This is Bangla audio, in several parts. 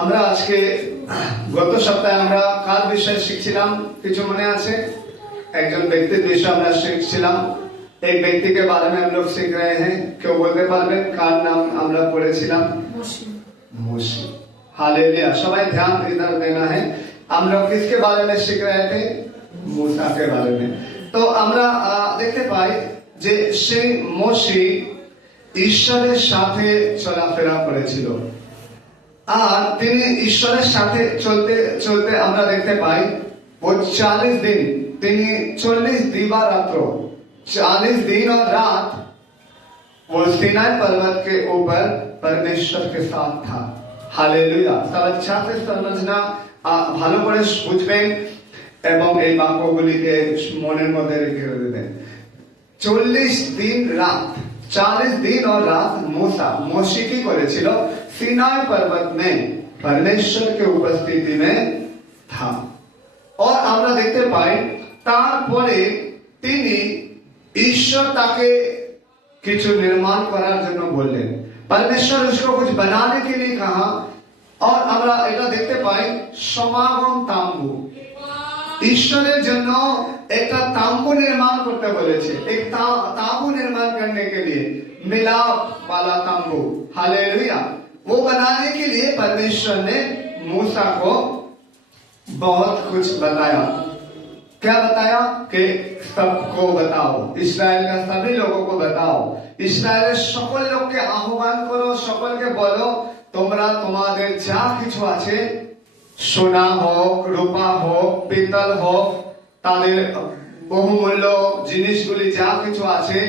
আমরা আজকে গত সপ্তাহে আমরা কার বিষয়ে শিখছিলাম কিছু মনে আছে? একজন ব্যক্তির বিষয়ে আমরা শিখছিলাম। एक व्यक्ति के बारे में हम लोग सीख रहे हैं। क्यों बोलते पारबेन कार नाम আমরা পড়েছিলাম? मूसा। हालेलुया। সবাই ध्यान इधर देना है। हम लोग किसके बारे में सीख रहे थे? मूसा के बारे में। तो আমরা দেখতে পাই যে সেই মোশে ঈশ্বরের সাথে চলাফেরা করেছিল। আর তিনি ঈশ্বরের সাথে চলতে চলতে আমরা দেখতে পাই वो 40 दिन তিনি 40 दिवारात्र 40 दिन और रात वो सीनाई पर्वत के ऊपर परमेश्वर के साथ था। हालेलुया। सब अच्छा से समझना, ভালো করে বুঝবেন এবং এই বাক্যগুলিকে মনের মধ্যে রেখে দেবেন। 40 दिन रात 40 दिन और रात मूसा मोशे की করেছিল सीनाई पर्वत में परमेश्वर के उपस्थिति में था। और আমরা দেখতে পাই তারপরে তিনি ঈশ্বর তাকে কিছু নির্মাণ করার জন্য বললেন। परमेश्वर उसको कुछ बनाने के लिए कहा। और আমরা এটা দেখতে পাই সমাগম তাম্বু, ঈশ্বরের জন্য একটা তাম্বু নির্মাণ করতে বলেছে। एक तांबू निर्माण करने के लिए मिलाप वाला तांबू। हालेलुया। वो बनाने के लिए परमेश्वर ने मूसा को बहुत कुछ बताया। क्या बताया? कि सबको बताओ, इस्राएल का सभी लोगों को बताओ। इस्राएल সকল লোককে আহ্বান করো, সকলকে বলো তোমরা তোমাদের যা কিছু আছে, সোনা হোক, রূপা হোক, পিতল হোক, তাদের বহুমূল্য জিনিসগুলি যা কিছু আছে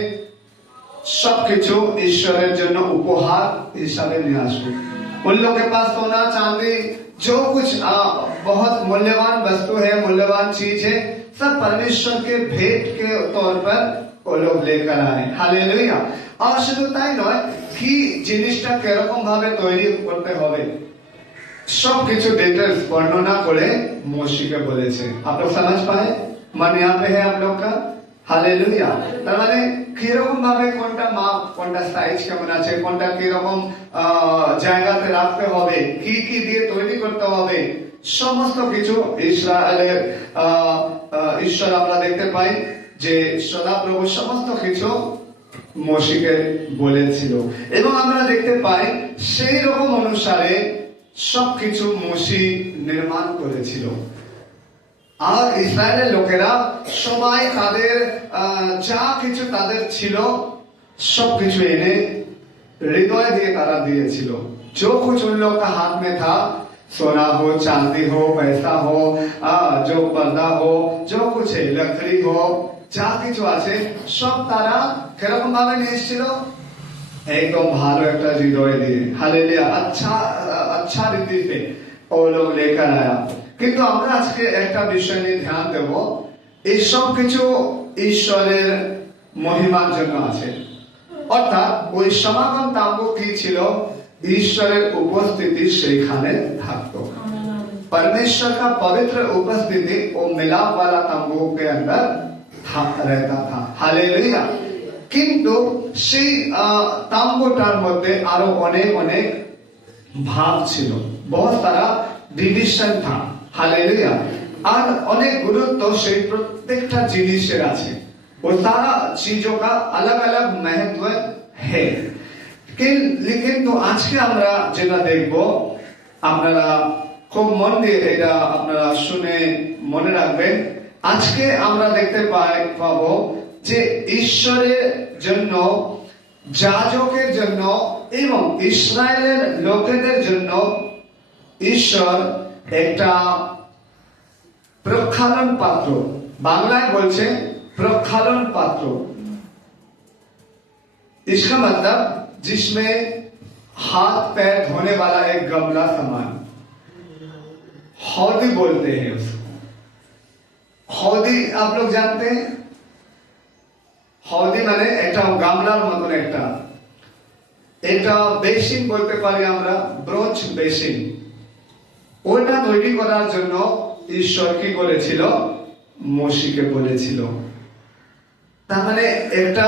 সবকিছু ঈশ্বরের জন্য উপহার হিসাবে নিয়ে আসবে। उन लोगों के पास सोना चांदी जो कुछ बहुत मूल्यवान वस्तु है, मूल्यवान चीज है, सब परमेश्वर के भेंट के तौर पर वो लोग लेकर आए। हालेलुया। और শুধু তাই নয়, কি জিনিসটা কিরকম ভাবে তৈরি করতে হবে সবকিছু ডিটেলস বর্ণনা করে মোশেকে বলেছে। आप लोग समझ पाए? मन यहाँ पे है आप लोग का? हालेलुया। তার মানে কিরকম ভাবে কোনটা মাপ, কোনটা সাইজ কেমন আছে, কোনটা কিরকম জায়গাতে রাখতে হবে, কি কি দিয়ে তৈরি করতে হবে, সমস্ত কিছু ইসরায়েলের ঈশ্বর আমরা দেখতে পাই যে সদাপ্রভু সমস্ত কিছু মোশেকে বলেছিল। এবং আমরা দেখতে পাই সেই রকম অনুসারে সবকিছু মোশে নির্মাণ করেছিল। আর ইসরায়েলের লোকেরা সবাই তাদের যা কিছু তাদের ছিল সবকিছু এনে হৃদয় দিয়ে তারা দিয়েছিল। जो कुछ उन लोग का हाथ में था, सोना हो, चांदी हो, पैसा हो, जो पर्दा हो, जो कुछ है, लकड़ी हो, যা কিছু আছে সব তারা কিরকম ভাবে নিয়ে এসেছিল? একদম ভালো একটা হৃদয় দিয়ে। হালেলুয়া। अच्छा रीति से वो लोग लेकर आया। কিন্তু আমরা আজকে একটা বিষয় নিয়ে ধ্যান দেব, এই সব কিছু ঈশ্বরের মহিমার জন্য আছে। অর্থাৎ ওই সমাগম তাম্বু কি ছিল? ঈশ্বরের উপস্থিতি সেখানে থাকতো। परमेश्वर का पवित्र उपस्थिति वो मिलाप वाला तंबू के अंदर रहता था। हालेलुया। কিন্তু সেই তাম্বুটার মধ্যে আরো অনেক অনেক ভাগ ছিল, बहुत सारा डिविजन था। हालेलुया। আর অনেক গুরুত্ব সেই প্রত্যেকটা জিনিসের আছে। वो सारा चीजों का अलग अलग महत्व है। কিন্তু আজকে আমরা যেটা দেখব, আপনারা খুব মন দিয়ে এটা আপনারা শুনে মনে রাখবেন। আজকে আমরা দেখতে পাবো যে ঈশ্বরের জন্য, যাজকের জন্য এবং ইসরায়েলের লোকেদের জন্য ঈশ্বর একটা প্রক্ষালন পাত্র, বাংলায় বলছে প্রক্ষালন পাত্র। इसका मतलब जिसमें हाथ पैर धोने वाला एक गमला समान, हौदी बोलते हैं उसको। हौदी आप लोग जानते हैं? हौदी মানে একটা গামলার মতন একটা, এটা বেসিন বলতে পারি আমরা, ব্রোঞ্জ বেসিন। ওটা তৈরি করার জন্য ঈশ্বর কি করেছিল? মোশেকে বলেছিল। তার মানে একটা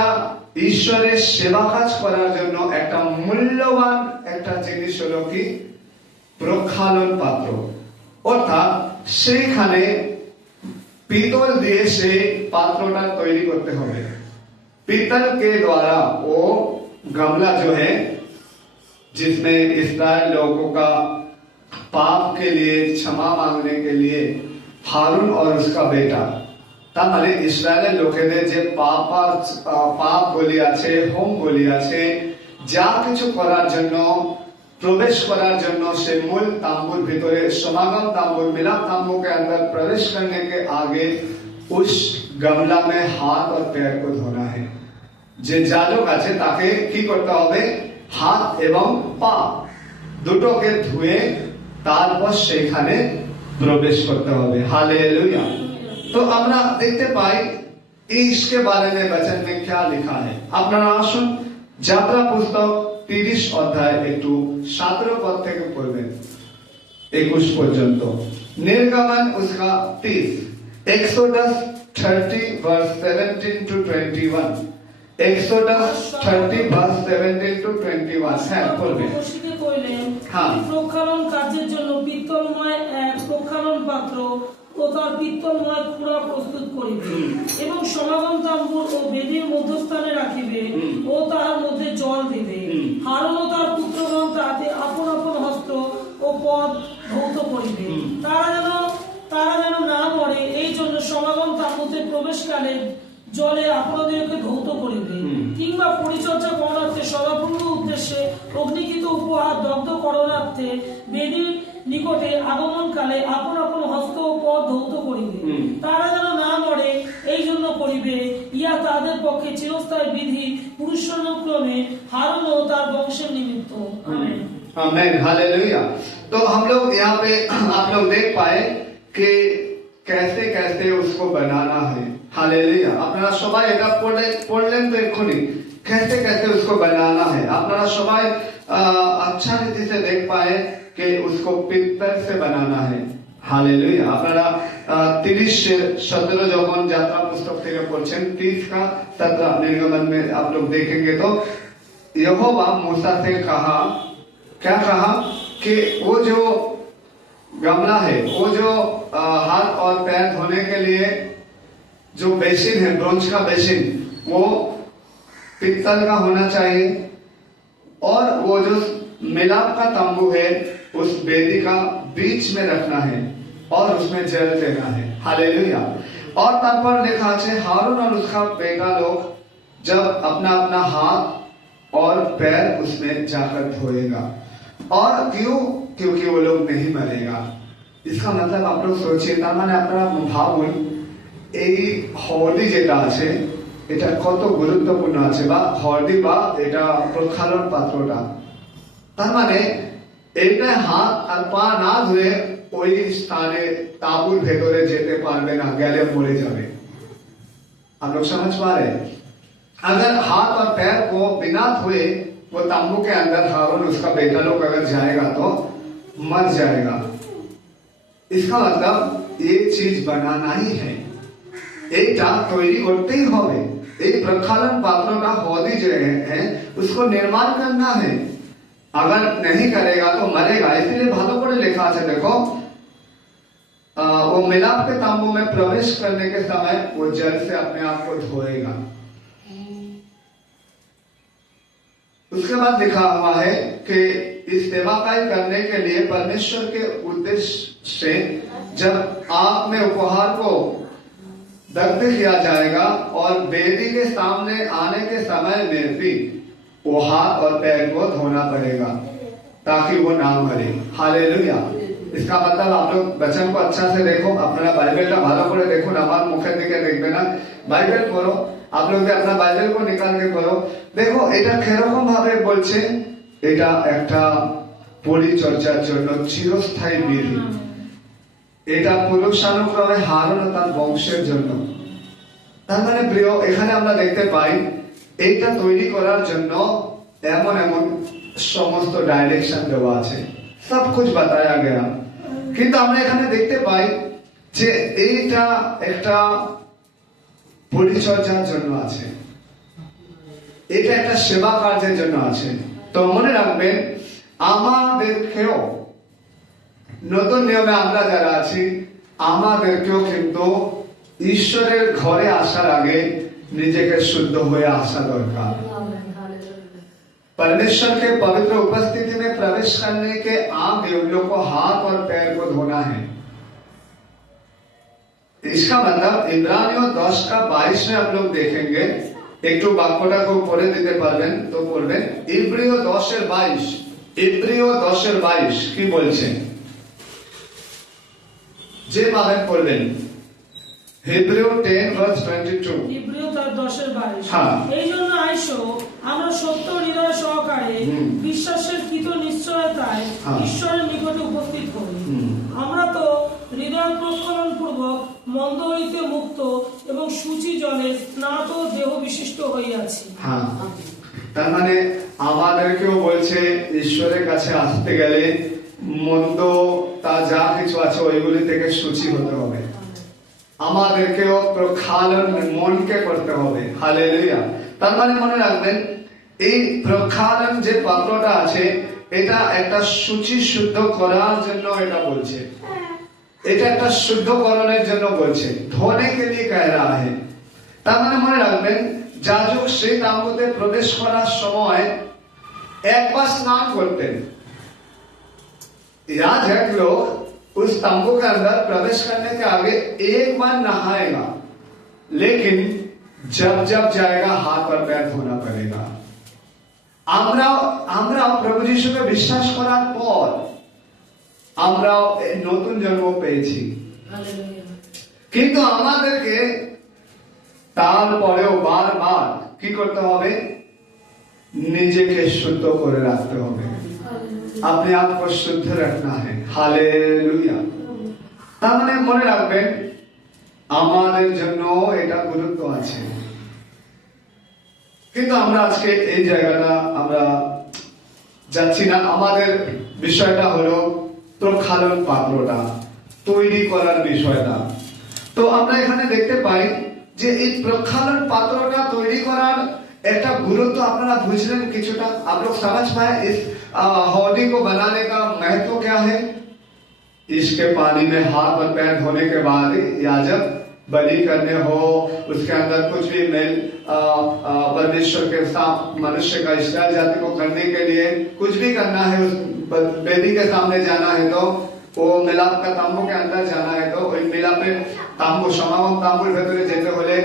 ঈশ্বরের সেবা কাজ করার জন্য একটা মূল্যবান একটা জিনিস হলো কি? প্রক্ষালন পাত্র, অর্থাৎ সেইখানে পিতল দিয়ে সেই পাত্রটা তৈরি করতে হবে। पीतल के द्वारा वो गमला जो है जिसमें इस्राएल लोगों का पाप के लिए क्षमा मांगने के लिए हारून और उसका बेटा তার মানে ইসরায়েলের লোকেদের যে পাপ বলি আছে, হোম বলি আছে, যা কিছু করার জন্য, प्रवेश করার জন্য সে মূল তাম্বুর ভিতরে সমাগম तांबूर मिलाप तांबू के अंदर प्रवेश करने के आगे उस गमला में हाथ और पैर को धोना है। যে যাজক আছে তাকে কি করতে হবে? হাত এবং পা দুটোকে ধুয়ে তারপর সেখানে প্রবেশ করতে হবে। हालेलुया। तो আমরা দেখতে পাই इसके बारे में वचन में क्या लिखा है। আপনারা আসুন যাত্রা পুস্তক 30 অধ্যায় একটু 17 পদ থেকে পড়বেন 21 পর্যন্ত। निर्गमन उसका 30, exodus 30 verse 17 to 21, exodus 30 verse 17 to 21। হ্যাঁ পড়বেন। মোশে কইলেন, হ্যাঁ, প্রক্ষালন কার্যের জন্য পিত্তলময় এক প্রক্ষালন পাত্র ও তার পিত্তলময় কুড়া প্রস্তুত করিবে এবং সমাগম তাম্বুর ও বেদীর মধ্যস্থানে রাখিবে ও তাহার মধ্যে জল দিবে। হারুন ও তার পুত্রগণ তাহাতে আপন আপন হস্ত ও পদ ধৌত করিবে, তারা যেন না মরে, এই জন্য সমাগম তাম্বুতে প্রবেশকালে জলে আপনাদেরকে ধৌত করিবে। কিংবা পরিচর্যা করণার্থে সদাপূর্ণ উদ্দেশ্যে অগ্নিকৃত উপহার দগ্ধ করণার্থে বেদীর নিকটে আগমনকালে আপন আপন হস্ত ও পদ ধৌত করিবে, তারা যেন না মরে, এই জন্য করিবে। ইয়া তাদের পক্ষে চিরস্থায়ী বিধি পুরুষানুক্রমে हारून ও তার বংশের নিমিত্ত। আমেন। आमेन, हालेलुया। तो हम लोग यहाँ पे आप लोग देख पाए कि कैसे कैसे उसको बनाना है। हालेलुया। আপনারা সবাই এটা পড়লেন তো এক্ষুনি कैसे कैसे उसको बनाना है। আপনারা সবাই अच्छा रीति से देख पाए कि उसको पित्तल से बनाना है। हालेलुया। আপনারা 30-17 যখন যাত্রা পুস্তক থেকে পড়ছেন 30 का 17 निर्गमन में आप लोग देखेंगे तो यहोवा मूसा से कहा, क्या कहा कि वो जो गमला है, वो जो हाथ और पैर धोने के लिए जो बेसिन है, ब्रोंज का बेसिन, वो पित्तल का होना चाहिए और वो जो मिलाप का तंबू है उस वेदी का बीच में रखना है और उसमें जल देना है। हालेलुया। और तब पर लिखा है हारून और उसका बेटा लोग जब अपना अपना हाथ और पैर उसमें जाकर धोएगा। और क्यों? क्योंकि वो लोग नहीं मरेगा। इसका मतलब आप लोग सोचिए, तार মানে আপনারা ভাবুন এই হলদি যেটা আছে এটা কত গুরুত্বপূর্ণ আছে, বা হলদি বা এটা প্রক্ষালন পাত্রটা, তার মানে এটা হাত আর পা না ধুয়ে ওই স্থানে তাঁবুর ভেতরে যেতে পারবে না, গেলে মরে যাবে। आप लोग समझ पा रहे हैं? अगर हाथ और पैर को बिना धोए वो तंबू के अंदर हारून उसका बेटा लोग अगर जाएगा तो मर जाएगा। इसका मतलब ये चीज बनाना ही है, এটা তৈরি করতেই হবে। এই প্রক্ষালন পাত্রটা হলদি जो है उसको निर्माण करना है, अगर नहीं करेगा तो मरेगा। इसलिए ভালো করে লেখা আছে देखो, वो मिलाप के तांबू में प्रवेश करने के समय वो जल से अपने आप को धोएगा। उसके बाद लिखा हुआ है कि इस सेवाकार्य करने के लिए परमेश्वर के उद्देश्य से जब आग में उपहार को दग्ध किया जाएगा और वेदी के सामने आने के समय में भी वो हाथ और पैर को धोना पड़ेगा ताकि वो ना मरे। हालेलुया। इसका मतलब आप लोग वचन को अच्छा से देखो, अपना बाइबलটা ভালো করে দেখুন, আমার মুখের দিকে দেখবে না, বাইবেল পড়ো। आप लोग अपना बाइबल को निकाल के पढ़ो, देखो এটা কিরকম ভাবে বলছে, এটা একটা পরিচর্যার জন্য চিরস্থায়ী বিধি, এটা পুরুষানুক্রমে হারুন ও তার বংশের জন্য। তার মানে প্রিয়, এখানে আমরা দেখতে পাই এইটা তৈরি করার জন্য এমন এমন সমস্ত ডাইরেকশন দেওয়া আছে, সব কিছু বাতায়া গয়া। কিন্তু আমরা এখানে দেখতে পাই যে এইটা একটা পরিচর্যার জন্য আছে, এটা একটা সেবা কার্যের জন্য আছে। তো মনে রাখবেন আমাদেরকেও নতুন নিয়মে আমরা যারা আছি আমাদেরকেও কিন্তু ঈশ্বরের ঘরে আসার আগে নিজেকে শুদ্ধ হয়ে আসা দরকার। परमेश्वर के पवित्र उपस्थिति में प्रवेश करने के आगे उन लोग को हाथ और पैर को धोना है। इसका मतलब इब्रानियों 10:22 में आप लोग देखेंगे, एक तो বাক্যটা को পড়ে দিতে পারবেন তো পড়বেন। ইব্রিয় 10:22, ইব্রিয় 10:22 কি বলছেন? যে পাবেন পড়বেন। হিব্রিয় 10:22। ইব্রিয় 10:22। হ্যাঁ। এই জন্য আইসো আমরা সত্য হৃদয় সহকারে বিশ্বাসের কৃত নিশ্চয়তায় ঈশ্বরের নিকটে উপস্থিত হই। আমরা তো হৃদয় প্রক্ষালন পূর্বক মন্দ হইতে মুক্ত এবং সূচি জলে স্নাত দেহ বিশিষ্ট হইয়াছি। হ্যাঁ, তার মানে আমাদেরকেও বলছে ঈশ্বরের কাছে আসতে গেলে মন্দ তা যা কিছু আছে ওইগুলি থেকে সূচি হতে হবে। আমাদেরকেও প্রক্ষালন মনকে করতে হবে। হালেলুয়া। তার মানে মনে রাখবেন এই প্রক্ষালন যে পাত্রটা আছে এটা একটা সূচি শুদ্ধ করার জন্য এটা বলছে, এটা একটা শুদ্ধকরণের জন্য বলছে, ধোনে কে লিয়ে কহ রহা है। তার মানে মনে রাখবেন যাজক সেই তাম্বুতে প্রবেশ করার সময় একবার স্নান করতেন। याजक लोग उस तंबू के अंदर प्रवेश करने के आगे एक बार नहाएगा, लेकिन जब जब जाएगा हाथ और पैर धोना पड़ेगा। আমরা প্রভু যিশুকে বিশ্বাস করার পর আমরা নতুন জন্ম পেয়েছি, কিন্তু আমাদেরকে তারপরেও বারবার কি করতে হবে? নিজেকে শুদ্ধ করে রাখতে হবে, अपने आप को शुद्ध रखना है। हालेलुया। তার মানে মনে রাখবেন আমাদের জন্য এটা গুরুত্ব আছে, কিন্তু আমরা আজকে এই জায়গাটা আমরা যাচ্ছি না। আমাদের বিষয়টা হলো প্রক্ষালন পাত্রটা তৈরি করার বিষয়টা। তো আমরা এখানে দেখতে পাই যে এই প্রক্ষালন পাত্রটা তৈরি করার একটা গুরুত্ব আপনারা বুঝলেন কিছুটা? आप लोग समझ पाए इस हौदी को बनाने का महत्व क्या है? इसके पानी में हाथ और पैर धोने के बाद याजक बलि करने हो, उसके अंदर कुछ भी मेल परमेश्वर के साथ मनुष्य का इस्राएल जाति को करने के लिए कुछ भी करना है, उस वेदी के सामने जाना है तो वो मिलाप का तांबू के अंदर जाना है तो ওই মিলাপের তাম্বু সমাগম তাম্বুর ভেতরে যেতে হলে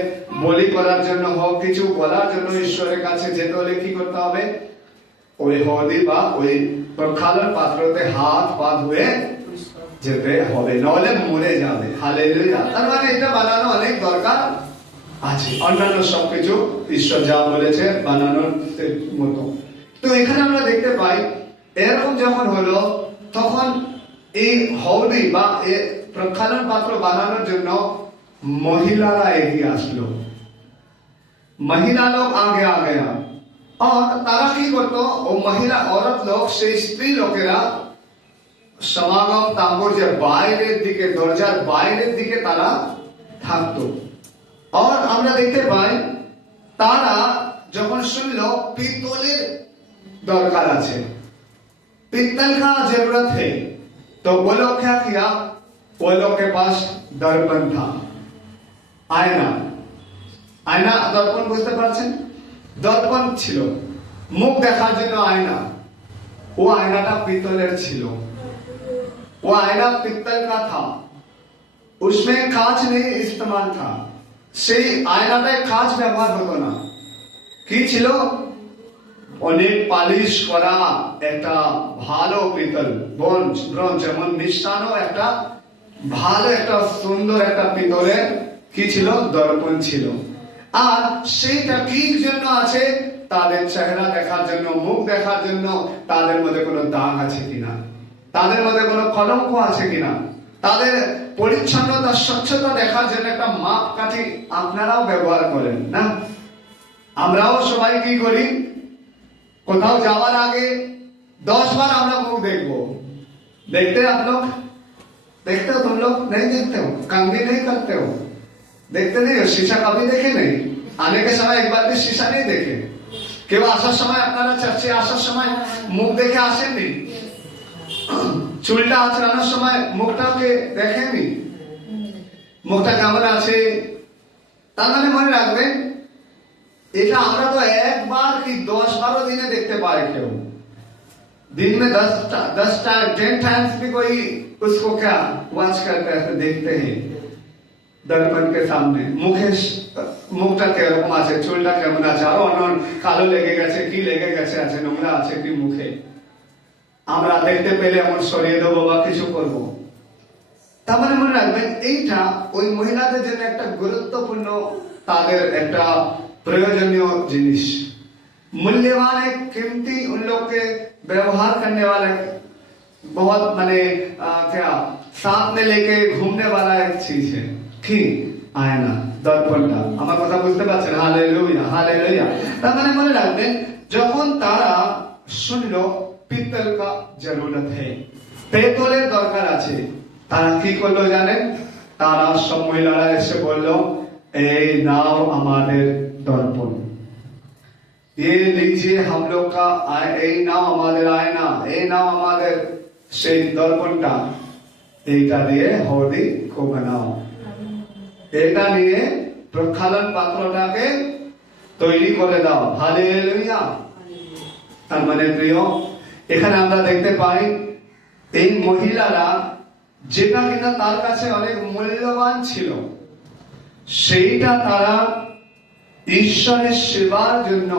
বলি করার জন্য হোক কিছু বলার জন্য ঈশ্বরের কাছে যেতে হলে কি করতে হবে? ওই হদি বা ওই প্রক্ষালন পাত্রতে হাত পা ধুয়ে যেতে হবে, নইলে মরে যাবে। হালেলুয়া। তার মানে এটা বানানো অনেক দরকার আছে, অন্যান্য সবকিছু ঈশ্বর যা বলেছে বানানোর মতো। তো এখানে আমরা দেখতে পাই এরকম যখন হলো তখন এই হৌদি বা প্রক্ষালন পাত্র বানানোর জন্য মহিলারা এগিয়ে আসলো, মহিলা লোক আগে आ गया। और তারা কি করতো? ও মহিলা औरत লোক সেই স্ত্রী লোকেরা সমাগম তাম্বুর যে বাইরের দিকে দরজার বাইরের দিকে তারা থাকতো। और আমরা দেখতে পাই তারা যখন শুনলো পিতলের দরকার আছে, पित्तल का जरूरत है, तो वो लोग क्या किया? वो लोग के पास दर्पण था, आयना। आयना दर्पण বুঝতে পারছেন? দর্পণ ছিল, মুখ দেখার জন্য আয়না। वो आयनाটা পিতলের ছিল, वो आयना पित्तल का था, उसमें कांच नहीं इस्तेमाल था। সেই আয়নাটায় কাঁচ ব্যবহার হতো না। কি ছিল? অনেক পালিশ করা একটা ভালো পিতল, ব্রোঞ্জ যেমন মিশ্রানো একটা ভালো একটা সুন্দর একটা পিতলের কি ছিল? দর্পণ ছিল। আর সেইটা কি জন্য আছে? তাদের চেহারা দেখার জন্য, মুখ দেখার জন্য, তাদের মধ্যে কোনো দাগ আছে কিনা, তাদের মধ্যে কোনো কলঙ্ক আছে কিনা, তাদের পরিচ্ছন্নতা স্বচ্ছতা দেখার জন্য একটা মাপকাঠি আপনারাও ব্যবহার করেন না? আমরাও সবাই কি করি? কোথাও যাওয়ার আগে 10 बार আমরা মুখ দেখবো। देखते आप लोग? देखते हो तुम लोग? नहीं देखते हो? कंघी नहीं करते हो? देखते नहीं हो? शीशा कभी देखे नहीं? आने के समय एक बार भी शीशा नहीं देखे? কেউ আসার সময় আপনারা চার্চে আসার সময় মুখ দেখে আসেননি? চুলটা আঁচড়ানোর সময় মুখটাকে দেখেনি, মুখটা কেমন আছে। তার মানে মনে রাখবেন, এটা আমরা তো একবার কি 10-12 দিনে देखते पाए क्यों, दिन में 10 टाइम 10 टाइम्स भी कोई उसको क्या वॉच करते ऐसे देखते हैं दर्पण के सामने। মুখটা কিরকম আছে, চুলটা কেমন আছে, আর অন্য কালো লেগে গেছে কি লেগে গেছে, আছে নোংরা আছে কি মুখে, আমরা দেখতে পেলে এমন সরিয়ে দেবো বা কিছু করবো। তার মানে মনে রাখবেন, এইটা ওই মহিলাদের জন্য একটা গুরুত্বপূর্ণ, তাদের একটা प्रयोजनीय जिनिस, मूल्यवान है, कीमती, उन लोग के व्यवहार करने वाला बहुत माने क्या साथ में लेके घूमने वाला एक चीज है कि आयना, दर्पणটা। আমার কথা বুঝতে পারছেন? Hallelujah, hallelujah. তার মানে মনে রাখবেন, যখন তারা শুনলো পিতল का जरूरत है, পেতলের দরকার আছে, তারা কি করলো জানেন? তারা সব মহিলারা এসে বললো, এই নাও আমাদের दर्पण, ये लीजिए हम लोग का এই নাও আমাদের আয়না, এই নাও আমাদের সেই দর্পণটা, এইটা দিয়ে হৌদি খুব বানাও, এটা নিয়ে প্রক্ষালন পাত্রটাকে তৈরি করে দাও। হালেলুয়া। তার মানে প্রিয়, এখানে আমরা দেখতে পাই এই মহিলারা যেটা কিনা তার কাছে অনেক মূল্যবান ছিল, সেইটা তারা ঈশ্বরের সেবার জন্য,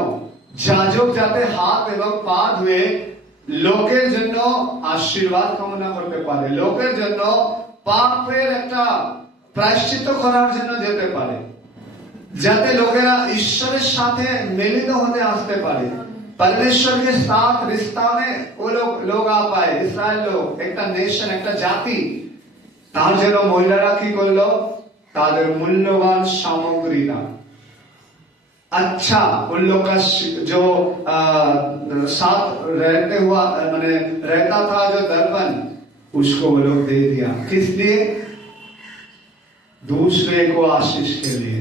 যাজক যাতে হাত এবং পা ধুয়ে লোকের জন্য আশীর্বাদ কামনা করতে পারে, লোকের জন্য পাপের একটা প্রায়শ্চিত্ত করার জন্য যেতে পারে, যাতে লোকেরা ঈশ্বরের সাথে মিলিত হতে আসতে পারে, परमेश्वर के साथ रिश्ता में वो लोग आ पाए। इस्राएल लोग একটা নেশন, একটা জাতি, তার জন্য মহিলারা কি করলো? তাদের মূল্যবান সামগ্রীরা, अच्छा उन लोग का जो साथ रहते हुआ मैंने रहता था जो दर्पण, उसको वो लोग दे दिया। किस लिए? दूसरे को आशीष के लिए।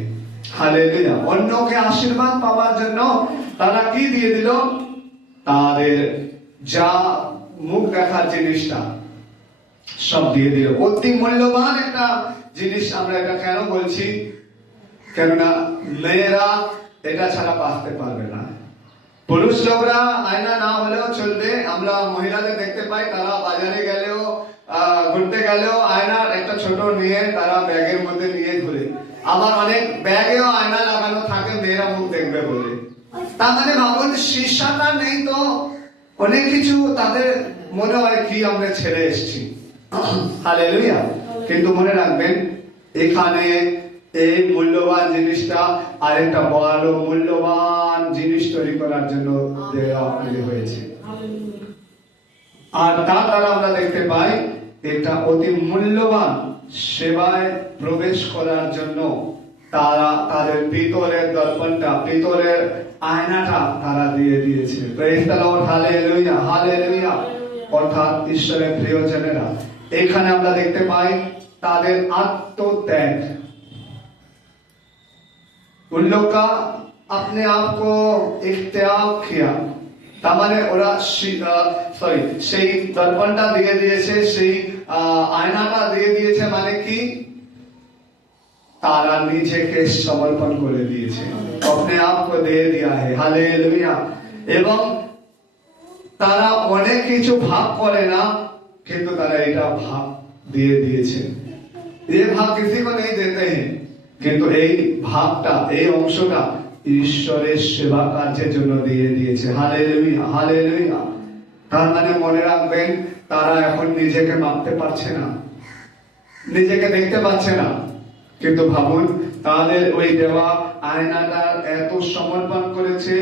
हालेलुया। অন্যকে আশীর্বাদ পাওয়ার জন্য তারা কি দিয়ে দিল? তাদের যা মুখ দেখার জিনিসটা সব দিয়ে দিল। অতি মূল্যবান একটা জিনিস। আমরা এটা কেন বলছি? কেননা মেয়েরা এটা ছাড়া বাঁচতে পারবে না। পুরুষ লোকরা আয়না না হলেও চলবে। আমরা মহিলাদের দেখতে পাই, তারা বাজারে গেলেও ঘুরতে গেলেও আয়নার একটা ছোট নিয়ে তারা ব্যাগের মধ্যে নিয়ে ঘুরে। আবার অনেক ব্যাগেও আয়না লাগানো থাকে মেয়েরা মুখ দেখবে বলে। তার মানে ভাবুন, শিশাটা নেই তো অনেক কিছু তাদের মনে হয় কি আমরা ছেড়ে এসেছি। হালেলুয়া। কিন্তু মনে রাখবেন, এখানে এই মূল্যবান জিনিসটা আরেকটা বড় মূল্যবান জিনিস তৈরি করার জন্য দেওয়া হয়েছে। আর তার দ্বারা আমরা দেখতে পাই এটা অতি মূল্যবান সেবায় প্রবেশ করার জন্য তারা তাদের পিতলের দর্পণটা, পিতলের আয়নাটা তারা দিয়ে দিয়েছে। Praise the lord. Hallelujah, hallelujah. অর্থাৎ ঈশ্বরের প্রিয়জনেরা, এখানে আমরা দেখতে পাই তাদের আত্মত্যাগ। उन लोग का अपने आप को इख्तियार किया। তার মানে ওরা সেই দর্পণটা দিয়ে দিয়েছে, সেই আয়নাটা দিয়ে দিয়েছে, মানে কি? তারা নিজেকে সমর্পণ করে দিয়েছে, अपने आप को दे दिया है। हालेलुया। এবং তারা অনেক কিছু ভাগ করে না, কিন্তু তারা এটা ভাগ দিয়ে দিয়েছে। ये भाग किसी को नहीं देते हैं, কিন্তু এই ভাগটা, এই অংশটা ঈশ্বরের সেবা কার্যের জন্য দিয়ে দিয়েছে। Hallelujah, hallelujah. তার মানে মনে রাখবেন, তারা এখন নিজেকে মাপতে পারছে না, নিজেকে দেখতে পাচ্ছে না, কিন্তু ভাবুন তাদের ওই দেওয়া আয়নাটা এত সমর্পণ করেছে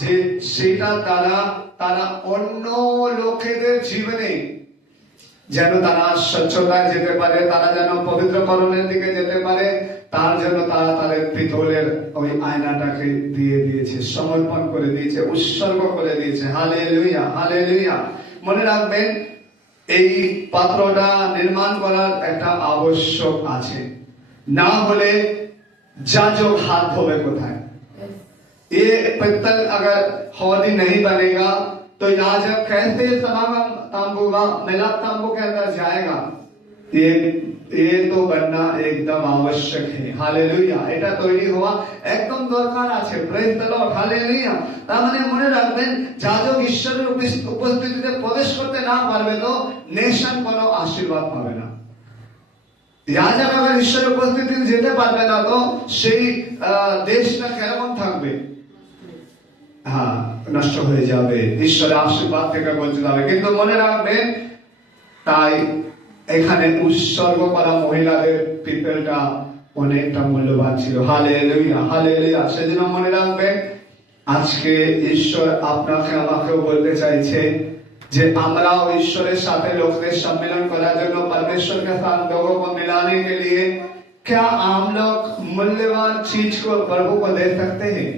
যে সেটা দ্বারা তারা অন্য লোকেদের জীবনে যেন তারা স্বচ্ছতায় যেতে পারে, তারা যেন পবিত্রকরণের দিকে যেতে পারে, তার জন্য তারা তাদের পিতলের ওই আয়নাটাকে দিয়ে দিয়েছে, সমর্পণ করে দিয়েছে, উৎসর্গ করে দিয়েছে। Hallelujah, hallelujah. মনে রাখবেন, এই পাত্রটা নির্মাণ করার একটা আবশ্যক আছে, না হলে যাজক হাত ধোবে কোথায়? ये पित्तल अगर हौदी नहीं बनेगा तो याजक कैसे समागम तंबू व मिलाप तंबू के अंदर जाएगा, ये तो बनना एकदम आवश्यक है। हालेलुया, এটা তৈরি হওয়া একদম দরকার আছে। Praise the lord, hallelujah. তার মানে মনে রাখবেন, যাজক ঈশ্বরের উপস্থিতিতে প্রবেশ করতে না পারবে তো নেশন কোনো আশীর্বাদ পাবে না। যাজক আবার ঈশ্বরের উপস্থিতিতে যেতে পারবে না তো সেই দেশটা কেমন থাকবে? হ্যাঁ, নষ্ট হয়ে যাবে, ঈশ্বরের আশীর্বাদ থেকে বঞ্চিত হবে। কিন্তু মনে রাখবেন, তাই এখানে উৎসর্গ করা মহিলাদের পিপলটা অনেকটা মূল্যবান ছিল। Hallelujah, hallelujah. সেজন্য মনে রাখবেন, আজকে ঈশ্বর আপনাকে আমাকেও বলতে চাইছে যে আমরাও ঈশ্বরের সাথে লোকদের সম্মেলন করার জন্য परमेश्वर के साथ लोगों को मिलाने के लिए क्या हम लोग मूल्यवान चीज को प्रभु को दे सकते हैं?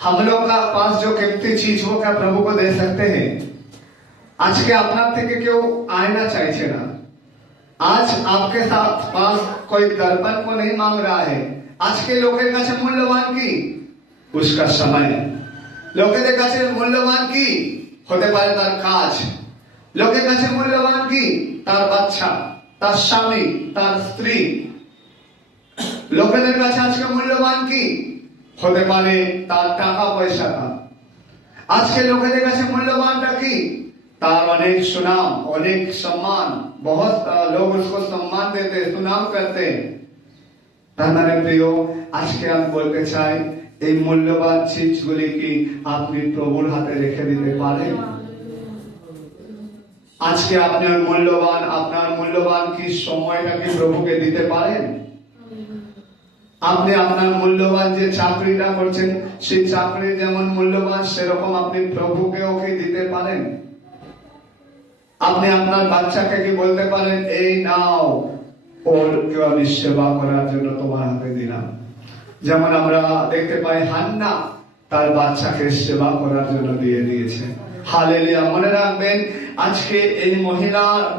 हम लोग का पास जो कीमती चीज वो क्या प्रभु को दे सकते हैं? আজকে আপনার থেকে কেউ আয়না চাইছে না। आज आपके साथ पास कोई दर्पण को नहीं मांग रहा है। আজকে লোকের কাছে মূল্যবান কি? उसका समय। লোকেদের কাছে মূল্যবান কি? হতে পারে তার কাজ। লোকের কাছে মূল্যবান কি? তার বাচ্চা, তার স্বামী, তার স্ত্রী। লোকেদের কাছে আজকে মূল্যবান কি? হতে পারে তার টাকা পয়সাটা। আজকে লোকেদের কাছে মূল্যবানটা কি? तार अनेक सुनाम, अनेक सम्मान। बहुत लोग उसको सम्मान देते, सुनाम करते। তার মানে প্রিয়, আজকে আমি বলতে চাই, এই মূল্যবান চিজগুলি কি আপনি প্রভুর হাতে রেখে দিতে পারেন? আজকে আপনার মূল্যবান কি সময়টা কি প্রভুকে দিতে পারেন? আপনি আপনার মূল্যবান যে চাকরিটা করছেন, সেই চাকরি যেমন মূল্যবান, সেরকম আপনি প্রভুকেও কি দিতে পারেন? আপনি আপনার বাচ্চাকে কি বলতে পারেন, এই নাও, ওর কেউ আমি সেবা করার জন্য তোমার হাতে দিলাম? যেমন আমরা দেখতে পাই, হান্না তার বাচ্চাকে সেবা করার জন্য দিয়ে দিয়েছে। হালেলুয়া। মনে রাখবেন, আজকে এই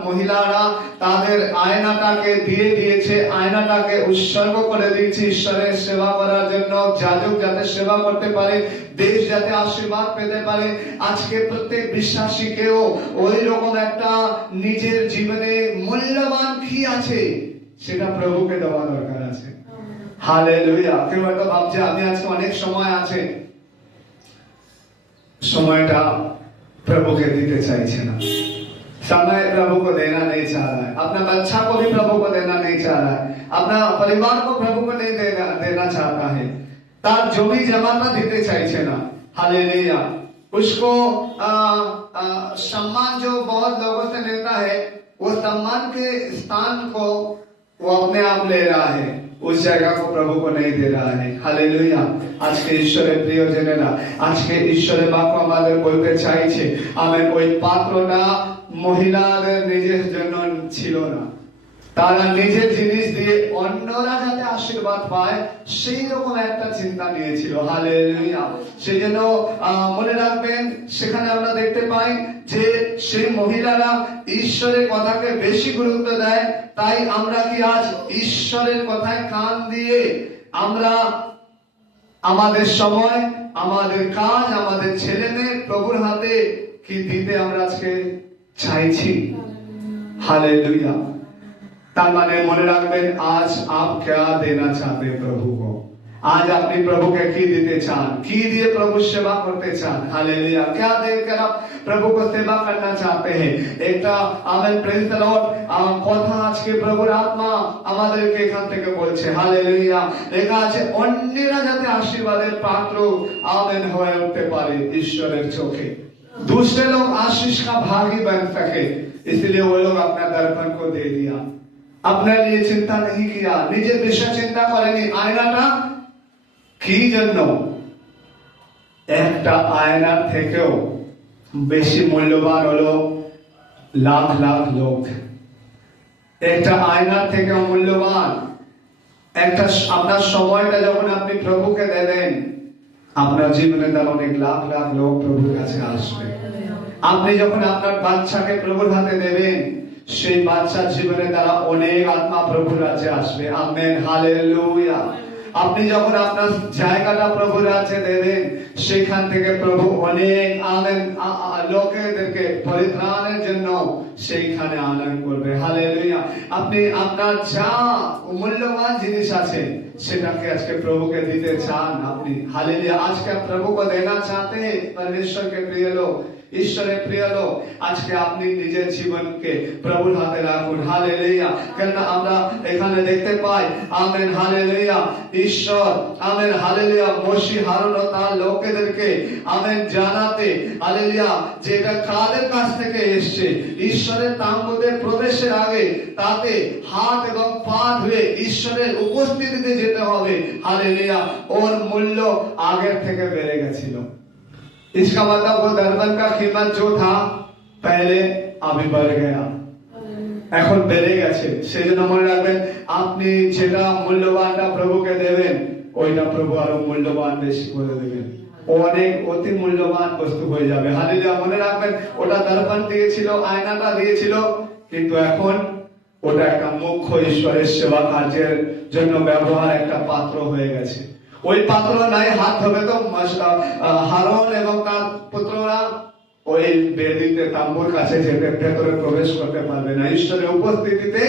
মহিলারা তাদের আয়নাটাকে দিয়ে দিয়েছে, আয়নাটাকে উৎসর্গ করে দিয়েছে ঈশ্বরের সেবা করার জন্য। যাজক যাতে সেবা করতে পারে, দেশ যাতে আশীর্বাদ পেতে পারে। আজকে প্রত্যেক বিশ্বাসীকেও ওই রকম একটা নিজের জীবনে মূল্যবান কি আছে সেটা প্রভুকে দেওয়া দরকার আছে। হালেলুয়া। কেউ হয়তো ভাবছে আমি আজকে অনেক সময় আছে, সময়টা प्रभु के देते चाहिए ना। समय प्रभु को देना नहीं चाह रहा है, अपना बच्चा को भी प्रभु को देना नहीं चाह रहा है, अपना परिवार को प्रभु को नहीं देना चाहता है। तार जमी जमाना देते चाहिए ना। हालेलुया। उसको सम्मान जो बहुत लोगों से लेता है, वो सम्मान के स्थान को वो अपने आप ले रहा है, उस जगह को प्रभु को नहीं दे रहा है। हालेलुया। আজকে ঈশ্বরের প্রিয়জনেরা, আজকে ঈশ্বরের বাক্য আমাদের বলতে চাইছে, আমেন, ওই পাত্রটা মহিলাদের নিজের জন্য ছিল না। তারা নিজের জিনিস দিয়ে অন্যরা যাতে আশীর্বাদ পায় সেই রকম একটা চিন্তা নিয়েছিল। হালেলুয়া। সেই জন্য মনে রাখবেন, সেখানে আমরা দেখতে পাই যে সেই মহিলারা ঈশ্বরের কথাকে বেশি গুরুত্ব দেয়। তাই আমরা কি আজ ঈশ্বরের কথায় কান দিয়ে আমরা আমাদের সময়, আমাদের কাজ, আমাদের ছেলে মেয়ে প্রভুর হাতে কি দিতে আমরা আজকে চাইছি? हालेलुया। तार माने मने रखबेन, आज आप क्या देना चाहते हैं प्रभु को? आज अपनी प्रभु के की देते चान, की दिए प्रभु सेवा करते चान? हालेलुया। क्या देकर आप प्रभु को सेवा करना चाहते हैं? एक आमेन, प्रेज द लॉर्ड। কথা আজকে প্রভুর আত্মা আমাদেরকে এখান থেকে বলছে। হালেলুয়া। লেখা আছে, অন্যরা যাতে আশীর্বাদের পাত্র আমেন হয়ে উঠতে পারে ঈশ্বরের চোখে, दूसरे लोग आशीष का भागी बन सके, इसलिए वो लोग अपना दर्पण को दे दिया। अपने लिए चिंता नहीं किया, নিজের বিষয়ে চিন্তা করেনি। আয়নাটা কি জন্য? একটা আয়নার থেকেও বেশি মূল্যবান হলো লাখ লাখ লোক। একটা আয়নার থেকে মূল্যবান একটা আপনার সময়টা যখন আপনি প্রভুকে দেবেন, আপনার জীবনে তার অনেক লাখ লাখ লোক প্রভুর কাছে আসবে। আপনি যখন আপনার বাচ্চাকে প্রভুর হাতে দেবেন, সেই বাচ্চার জীবনে তারা অনেক আত্মা প্রভুর কাছে আসবে। আমেন। হালেলুয়া। আপনি যখন আপনার জায়গাটা প্রভুর কাছে দেবেন, সেখান থেকে প্রভু অনেক আমেন লোকেদেরকে পরিত্রাণের জন্য সেইখানে আনয়ন করবে। হালেলুয়া। আপনি আপনার যা মূল্যবান জিনিস আছে সেটাকে আজকে প্রভুকে দিতে চান আপনি। हालेलुया। आज के प्रभु को देना चाहते हैं परमेश्वर के प्रिय लोग, ঈশ্বরের প্রিয় লোক, আজকে আপনি নিজের জীবনকে প্রভুর হাতে রাখুন। হালেলুয়া। কেন আমরা এখানে দেখতে পাই আমেন হালেলুয়া ঈশ্বর আমেন হালেলুয়া মসি হারুন ও তার লোকেদেরকে আমেন জানাতে হালেলুয়া যে এটা কাদের কাছ থেকে এসেছে, ঈশ্বরের তাম্বুতে প্রবেশের আগে তাতে হাত এবং পা ধুয়ে ঈশ্বরের উপস্থিতিতে যেতে হবে। হালেলুয়া। ওর মূল্য আগের থেকে বেড়ে গেছিল। इसका मतलब वो दर्पण का कीमत जो था पहले अभी बढ़ गया, এখন বেড়ে গেছে। সেই জন্য মনে রাখবেন আপনি যেটা মূল্যবানটা প্রভুকে দেবেন, ওইটা প্রভু আরো মূল্যবান বেশি করে দেবেন, অনেক অতি মূল্যবান বস্তু হয়ে যাবে। হালেলুয়া। মনে রাখবেন ওটা দর্পণ দিয়েছিল, আয়নাটা দিয়েছিল, কিন্তু এখন ওটা একটা মুখ্য ঈশ্বরের সেবা কার্যের জন্য ব্যবহার একটা পাত্র হয়ে গেছে। ওই পাত্র নাই হাত ধরে তো হারন এবং তার পুত্ররা ওই বেদিতে তাম্বুর কাছে যেতে ভেতরে প্রবেশ করতে পারবে না, ঈশ্বরের উপস্থিতিতে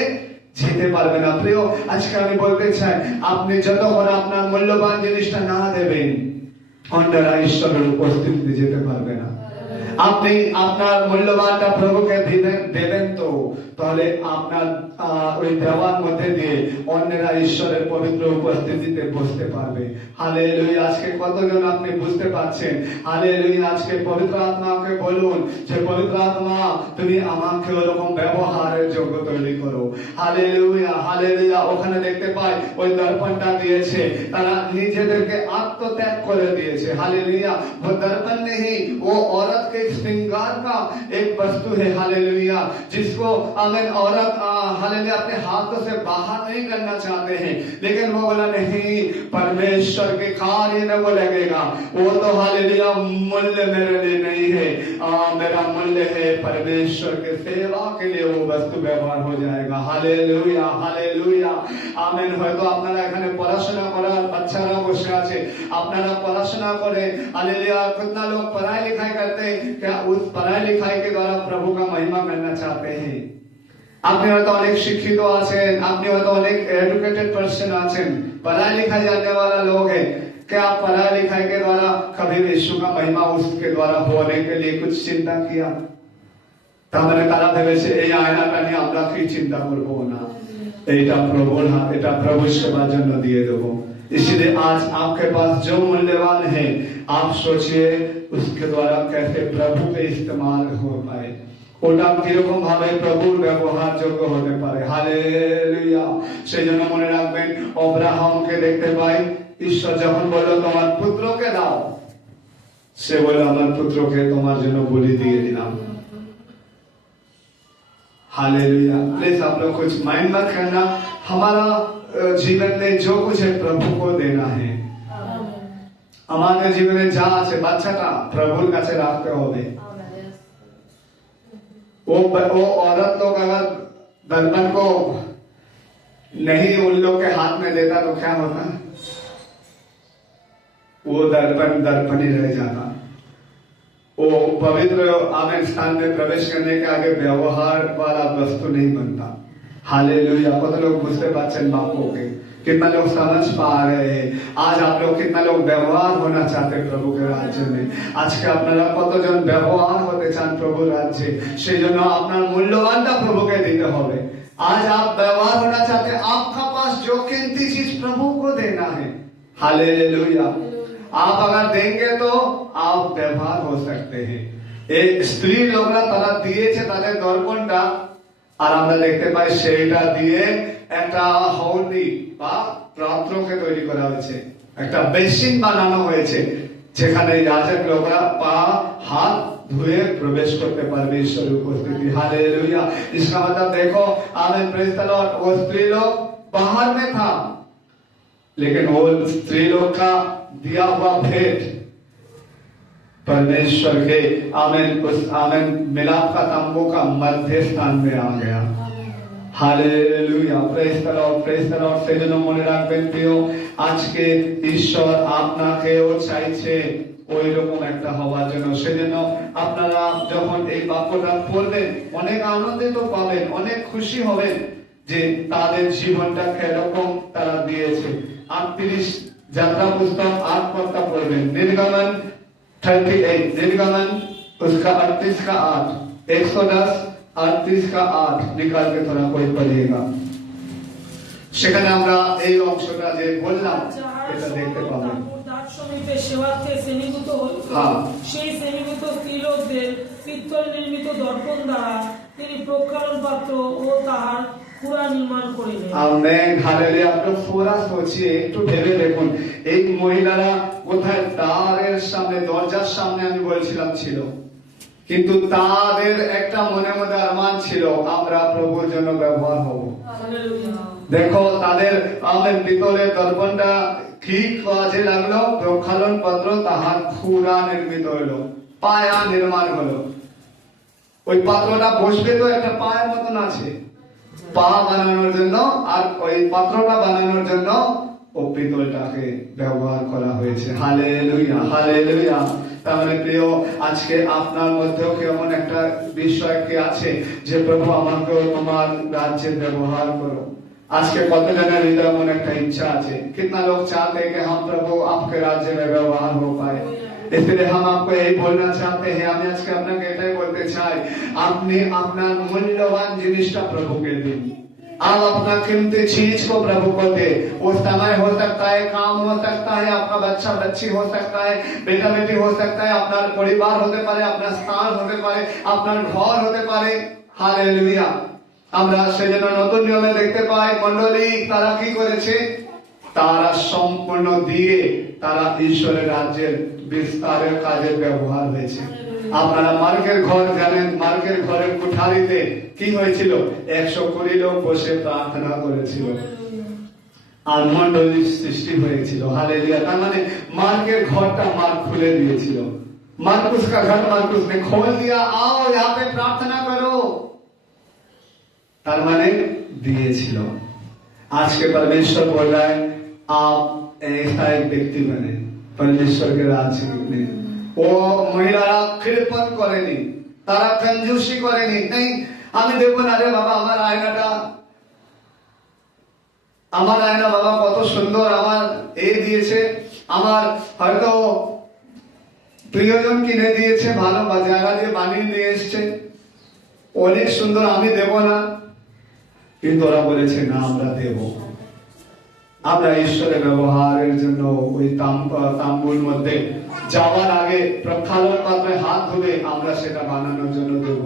যেতে পারবে না। প্রিয়, আজকে আমি বলতে চাই আপনি যতক্ষণ আপনার মূল্যবান জিনিসটা না দেবেন, অন্যরা ঈশ্বরের উপস্থিতিতে যেতে পারবে না। আপনি আপনার মূল্যবানটা প্রভুকে দেবেন তো তাহলে আপনার ওই দেওয়ার মধ্যে দিয়ে অন্যরা ঈশ্বরের পবিত্র উপস্থিতিতে বসতে পারবে। হালেলুয়া। আজকে কতজন আপনি বুঝতে পারছেন? হালেলুয়া। আজকে পবিত্র আত্মাকে বলুন যে পবিত্র আত্মা তুমি আমাকে ওরকম ব্যবহারের যোগ্য তৈরি করো। হালেলুয়া। হালেলুয়া। ওখানে দেখতে পাই ওই দর্পণটা দিয়েছে, তারা নিজেদেরকে আত্মত্যাগ করে দিয়েছে। हालेलुया। वो दर्पण नहीं, वो औरत के श्रृंगार का एक वस्तु है। हालेलुया। जिसको आमेन औरत हालेलुया अपने हाथों से बाहर नहीं करना चाहते हैं, लेकिन वो बोला नहीं, परमेश्वर के कार्य में वो लगेगा। वो तो हालेलुया मूल्य मेरे लिए नहीं है, मेरा मूल्य है परमेश्वर के सेवा के लिए वो वस्तु व्यवहार हो जाएगा। हालेलुया। हालेलुया। आमेन। হয়তো আপনারা এখানে পড়াশোনা করার বাচ্চারা বসে আছে, আপনারা পড়াশোনা করে हालेलुया कितना लोग पढ़ाई लिखाई करते हैं, क्या उस पढ़ाई लिखाई के द्वारा प्रभु का महिमा करना चाहते हैं? আপনি হয়তো অনেক শিক্ষিত আছেন, আপনি হয়তো অনেক এডুকেটেড পার্সন আছেন, पढ़ाई लिखाई जानने वाला लोग है, क्या आप पढ़ाई लिखाई के द्वारा कभी यीशु का महिमा उसके द्वारा होने के लिए कुछ चिंता किया? তাহলে তারা ভেবেছে এই আয়নাটা নিয়ে আমরা কি চিন্তা করবো না, এইটা প্রভুর হাত, এটা প্রভু সেবার জন্য দিয়ে দেবো। इसलिए आज आपके पास जो मूल्यवान है, आप सोचिए उसके द्वारा कैसे प्रभु के इस्तेमाल हो पाए, ওটা কিরকম ভাবে প্রভুর ব্যবহার যোগ্য হতে পারে। হালেলুয়া। সেই জন্য মনে রাখবেন অব্রাহামকে দেখতে পাই, ঈশ্বর যখন বলল তোমার পুত্রকে দাও, সে বলল আমার পুত্রকে তোমার জন্য বলি দিয়ে দিলাম। हालेलुया। प्लीज आप लोग कुछ माइंड मत करना, हमारा जीवन में जो कुछ है प्रभु को देना है। আমাদের জীবনে যা আছে বাচ্চাটা প্রভুর কাছে রাখতে হবে। वो औरत लोग अगर दर्पण को नहीं उन लोग के हाथ में देता तो क्या होता? वो दर्पण दर्पण ही रह जाता। वो पवित्र आमेन स्थान में प्रवेश करने के आगे व्यवहार वाला वस्तु नहीं बनता। हालेलुया। कत लोग बुझते पाচ্ছেন बापों के, कितना लोग समझ पा रहे हैं? आज आप लोग कितना लोग व्यवहार होना चाहते प्रभु के राज्य में? आज के আপনারা কতজন ব্যবহার হতে চান প্রভু রাজ্যে? সেই জন্য আপনার মূল্যবানটা প্রভুকে দিতে হবে। आज आप व्यवहार होना चाहते, आपका पास जो कीमती चीज प्रभु को देना है। हालेलुया। आप अगर देंगे तो आप व्यवहार हो सकते हैं। एक स्त्री লোকরা তারা দিয়েছে তাদের দর্পণটা, আর আমরা দেখতে পাই সেইটা দিয়ে একটা হৌদি বা পাত্রকে তৈরি করা হয়েছে, একটা বেসিন বানানো হয়েছে যেখানে যাজক লোকরা পা হাত ধুয়ে প্রবেশ করতে পারবে ঈশ্বরের উপস্থিতি। हालेलुया। इसका मतलब देखो आमेन प्रेज द लॉर्ड, वो स्त्री लोग बाहर में था, लेकिन वो स्त्री लोग का दिया हुआ भेंट परमेश्वर के आमेन उस आमेन मिलाप का तंबू का मध्य स्थान में आ गया। Hallelujah, praise the lord, praise the lord. সেজন্য মনে রাখবেন প্রিয়, আজকে ঈশ্বর আপনাকেও চাইছে ওই রকম একটা হওয়ার জন্য। সেজন্য আপনারা যখন এই বাক্যটা পড়বেন অনেক আনন্দিত পাবেন, অনেক খুশি হবেন যে তাদের জীবনটা কিরকম তারা দিয়েছে। 38 যাত্রা पुस्तक 8 पद का पढ़ें, निर्गमन 38, निर्गमन उसका 38 का 8, 110 38 का 8 निकाल के थोड़ा कोई पढ़िएगा। সেখানে আমরা এই অংশটা যে বললাম এটা দেখতে পাবেন। তার সমীপে সেবাকে শ্রেণীভূত হইল, সেই শ্রেণীভূত স্ত্রীলোকদের পিত্তল নির্মিত দর্পণ দ্বারা তিনি প্রক্ষালন পাত্র ও তাহার পুরা নির্মাণ করিলেন। Amen, hallelujah. আপনি পুরা সোচিয়ে একটু ভেবে দেখুন, এই মহিলারা কোথায়? দ্বারের সামনে, দরজার সামনে আমি বলছিলাম ছিল, কিন্তু তাদের একটা মনে মধ্যে আরমান ছিল আমরা প্রভুর জন্য ব্যবহার হব। দেখো তাদের আমেন পিতলের দর্পণটা কি কাজে লাগলো? প্রক্ষালন পত্র তাহার খুরা নির্মিত হলো, পায়া নির্মাণ হলো। ওই পাত্রটা বসবে তো একটা পায়ের মতন আছে, পা বানানোর জন্য, আর ওই পাত্রটা বানানোর জন্য ও পিতলটাকে ব্যবহার করা হয়েছে। Hallelujah, hallelujah. তার মানে প্রিয়, আজকে আপনার মধ্যেও কেমন একটা বিষয় কি আছে যে প্রভু আমাকে তোমার রাজ্যে ব্যবহার করো। আজকে কত জনের হৃদয় মনে একটা ইচ্ছা আছে, कितना लोग चाहते हैं कि हम प्रभु आपके राज्य में व्यवहार हो पाए। इसलिए हम आपको यही बोलना चाहते हैं, আমি আজকে আপনাকে এটাই বলতে চাই, আপনি আপনার মূল্যবান জিনিসটা প্রভুকে দিন। आप अपना कीमती चीज को प्रभु को दे। वो समय हो सकता है, काम हो सकता है, आपका बच्चा बच्ची हो सकता है, बेटा बेटी हो सकता है, अपना परिवार होते पारे, अपना स्थान होते पारे, अपना घर होते पारे। हालेलुया। আমরা সেজন্য নতুন নিয়মে দেখতে পাই মণ্ডলী তারা কি করেছে? তারা সম্পূর্ণ দিয়ে তারা ঈশ্বরের রাজ্যের বিস্তারের কাজে ব্যবহার হয়েছে। আপনারা মার্কের ঘর জানেন, মার্কের ঘরের কুঠারিতে কি হয়েছিল? 120 লোক বসে প্রার্থনা করেছিল আর মণ্ডলীর সৃষ্টি হয়েছিল। হালেলুয়া। তার মানে মার্কের ঘরটা মার্ক খুলে দিয়েছিল। मार्कुस का घर मार्कुस ने खोल दिया, आओ यहाँ पे प्रार्थना करो। तार माने दिएছিল। आज के परमेश्वर बोल रहा है आप ऐसा एक व्यक्ति बने परमेश्वर के राज्य में। ও মহিলারা কৃপণ করেনি, তারা কঞ্জুসি করেনি। नहीं আমি দেখবো না রে বাবা আমার আয়না বাবা কত সুন্দর, আমার এই দিয়েছে, আমার হয়তো প্রিয়জন কিনে দিয়েছে, ভালো জায়গা দিয়ে বানিয়ে নিয়ে এসছে, অনেক সুন্দর, আমি দেব না। কিন্তু ওরা বলেছে না আমরা দেব। আমরা ঈশ্বরের ব্যবহারের জন্য ওই তাম্বুর মধ্যে যাওয়ার আগে প্রক্ষালন পাত্রে হাত ধুয়ে আমরা সেটা বানানোর জন্য দেব।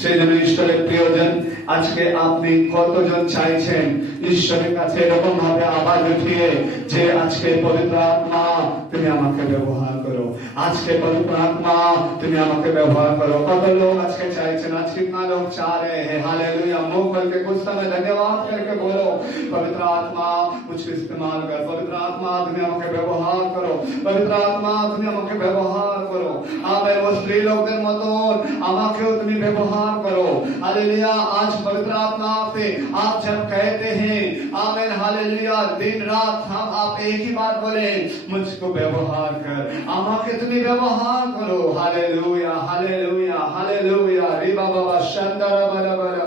সেই জন্য ঈশ্বরের প্রিয়জন, আজকে আপনি কতজন চাইছেন ঈশ্বরের কাছে এরকম ভাবে আওয়াজ উঠিয়ে যে আজকে পবিত্র আত্মা তুমি আমাকে ব্যবহার করো, আজকে পবিত্র আত্মা তুমি আমাকে ব্যবহার করো। কত লোক আজকে চাইছেন? आज कितना लोग चाह रहे हैं? हालेलुया। मुंह खोल के कुछ समय धन्यवाद करके बोलो पवित्र आत्मा मुझको इस्तेमाल कर, पवित्र आत्मा তুমি আমাকে ব্যবহার করো, পবিত্র আত্মা তুমি আমাকে ব্যবহার করো। আমেন। वो स्त्री लोगদের মতন আমাকেও তুমি ব্যবহার करो। हालेलुया। आज पवित्र आत्मा से आप जब कहते हैं आमीन हालेलुया, दिन रात हम आप एक ही बात बोले, मुझको व्यवहार कर, আমাকে তুমি ব্যবহার করো। Hallelujah, hallelujah, hallelujah. রিবা বাবা শান্দারা বালা বালা,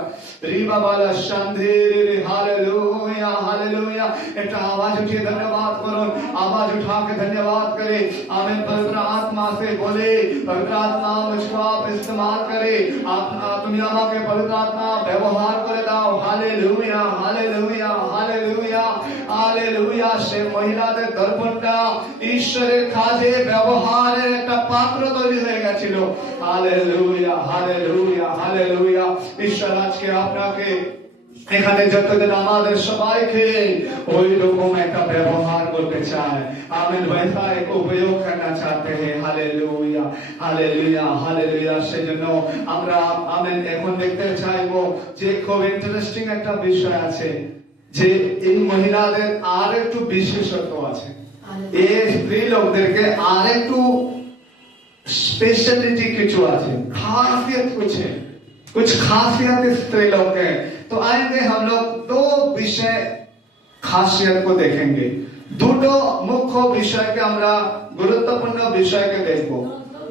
রিবা বালা শান্ধিরে। Hallelujah, hallelujah. একটা आवाज उठिए धन्यवाद करो, आवाज उठा के धन्यवाद करे। आमीन। पवित्र आत्मा से बोले पवित्र आत्मा मुझको आप इस्तेमाल करे, आप তুমি আমাকে পবিত্র আত্মা ব্যবহার করে দাও। Hallelujah, hallelujah, hallelujah, hallelujah. সে মহিলাদের দর্পণটা ঈশ্বরের কাজে ব্যবহারের একটা পাত্র তৈরি হয়ে গেছিল। Hallelujah, hallelujah, hallelujah. ঈশ্বর আজকে আপনাকে এখানে যতদিন আমাদের সবাইকে ওই রকম একটা ব্যবহার করতে চায়। আমিন। वैसा एक उपयोग करना चाहते हैं। Hallelujah, hallelujah, hallelujah. সেজন্য আমরা আমিন এখন দেখতে চাইবো যে খুব ইন্টারেস্টিং একটা বিষয় আছে যে এই মহিলাদের আর একটু বিশেষত্ব আছে, এই স্ত্রী লোকদেরকে আর একটু স্পেশালিটি কিছু আছে, খাসিয়ত কিছু कुछ खासियत स्त्री लोग के। तो आएंगे हम लोग दो विषय खासियत को देखेंगे। দুটো মুখ্য বিষয়কে আমরা গুরুত্বপূর্ণ বিষয়কে দেখব।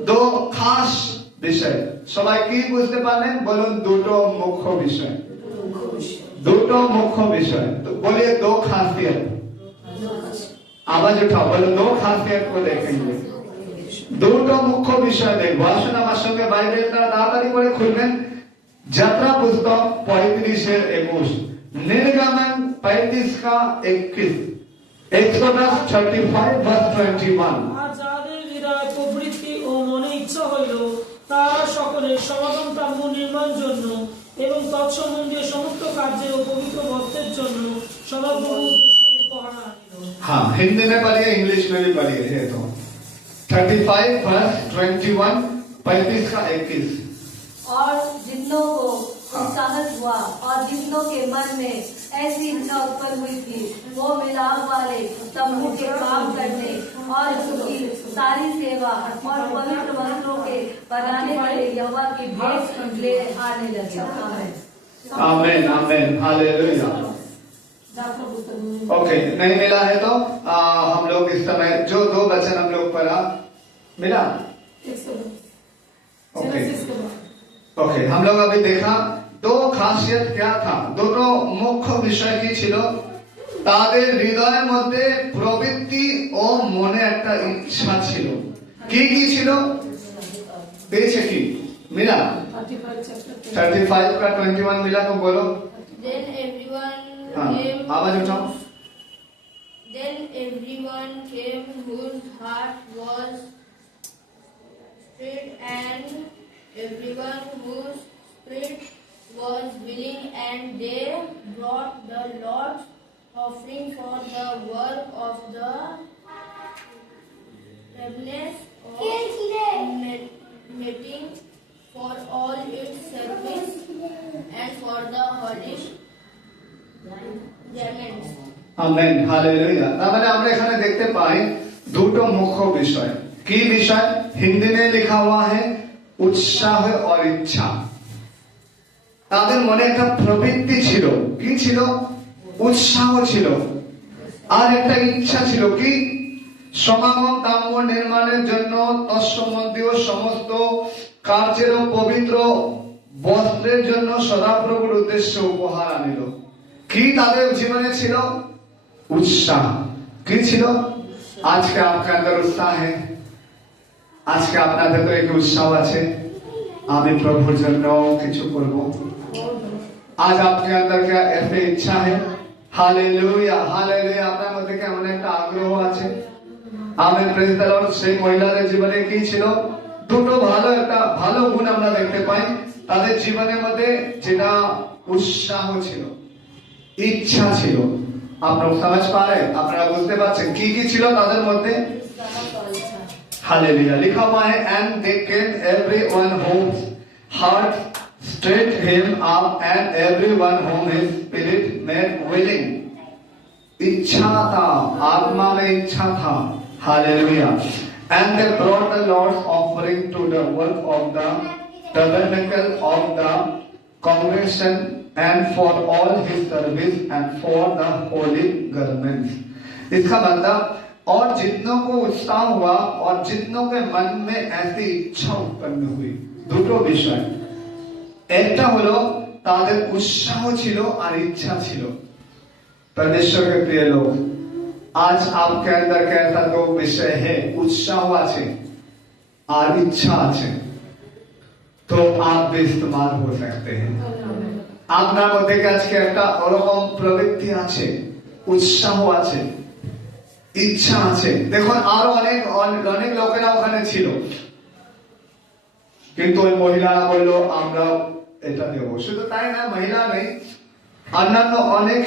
দো খাস বিষয়, সবাই কি বুঝতে পারলেন বলুন? দুটো মুখ্য বিষয়, দুটো মুখ্য বিষয়। তো বলিए दो खासियत, आवाज उठाओ, बोलो दो खासियत को देखेंगे। দুটো মুখ্য বিষয় দেখবো। আসুন আমার সঙ্গে বাইবেলটা তাড়াতাড়ি করে খুলবেন। যাত্রা পুস্তক 35:21, निर्गमन 35:21, Exodus 35:21। আর যাদের হৃদয় প্রবৃত্তি ও মনে ইচ্ছা হইল, তারা সকলের সমাগম তাম্বু নির্মাণ জন্য এবং তৎসম্বন্ধীয় সমস্ত কার্যের ও পবিত্র বস্ত্রের জন্য সদাপ্রভু উদ্দেশ্যে উপহার আনিল। हाँ, हिंदी में पढ़िए, इंग्लिश में भी पढ़िए। है तो 35:21, 35:21। और जिन्नों को उत्साहित हुआ और जिन्नों के मन में ऐसी इच्छा उत्पन्न हुई थी, वो मिलाप वाले तंबू के काम करने और उसकी सारी सेवा और पवित्र वस्त्रों के बनाने के लिए यहोवा की भेंट ले आने लगे। आमीन, आमीन, हालेलुया। ओके, नहीं मिला है तो हम लोग इस समय जो दो वचन हम लोग पढ़ा, मिला? ओके, ओके, हम लोग अभी देखा दो खासियत क्या था। দুটো মুখ্য বিষয় কি ছিল? তাদের হৃদয়ের মধ্যে প্রবৃত্তি ও মনে একটা ইচ্ছা ছিল। কি কি ছিল? পেয়েছে কি? মিলা? 35:21 मिला तो बोलो। Then everyone हाँ, came. आवाज उठाओ। Then everyone came whose heart was straight, and everyone whose spirit was willing, and they brought the Lord's offering for the work of the tabernacle of meeting, for all its service, and for the holy garments. Amen, hallelujah. তার মানে আমরা এখানে দেখতে পাই দুটো মুখ্য বিষয়। কি বিষয়? হিন্দি में लिखा हुआ है उत्साह और इच्छा। তাদের মনে একটা প্রবৃত্তি ছিল। কি ছিল? উৎসাহ ছিল আর একটা ইচ্ছা ছিল। কি? সমাগম তাম্বু নির্মাণের জন্য তৎসম্বন্ধীয় সমস্ত কার্যের ও পবিত্র বস্ত্রের জন্য সদাপ্রভুর উদ্দেশ্যে উপহার আনিল। কি তাদের জীবনে ছিল? उत्साह। কি ছিল? আজকে আপনার अंदर उत्साह है? আজকে আপনাদের তো एक उत्साह আছে, আমি প্রভুর জন্য কিছু করব। आज आपके अंदर क्या ऐसे इच्छा है? Hallelujah, hallelujah. আপনার মধ্যে কি এমন একটা আগ্রহ আছে? Amen, praise the lord. সেই মহিলাদের জীবনে কি ছিল? দুটো ভালো গুণ আমরা দেখতে পাই তাদের জীবনের মধ্যে, যেটা উৎসাহ ছিল, ইচ্ছা ছিল। আপনারা समझ पा रहे? আপনারা বুঝতে পারছেন কি কি ছিল তাদের মধ্যে? हालेलुया। लिखा हुआ है and they came everyone whose heart stirred him up, and everyone whom his spirit made willing। इच्छा था, आत्मा में इच्छा था। Hallelujah. And they brought the Lord's offering to the work of the tabernacle of the congregation, and for all his service, and for the holy garments। इसका मतलब, और जितनों को उत्साह हुआ और जितनों के मन में ऐसी इच्छा उत्पन्न हुई। দুটো বিষয়, একটা হলো তাদের উৎসাহ ছিল আর ইচ্ছা ছিল। परमेश्वर के प्रिय लोग, आज आपके अंदर कैसा दो विषय है? उत्साह আছে और इच्छा আছে, तो आप भी इस्तेमाल हो सकते हैं। আপনার মধ্যে আজকে একটা ওরকম প্রবৃত্তি আছে, উৎসাহ আছে, ইচ্ছা আছে। দেখুন আরো অনেক লোকেরা ওখানে ছিল, কিন্তু ওই মহিলারা বললো আমরা এটা দেব। শুধু তাই না, মহিলা নেই, অন্যান্য অনেক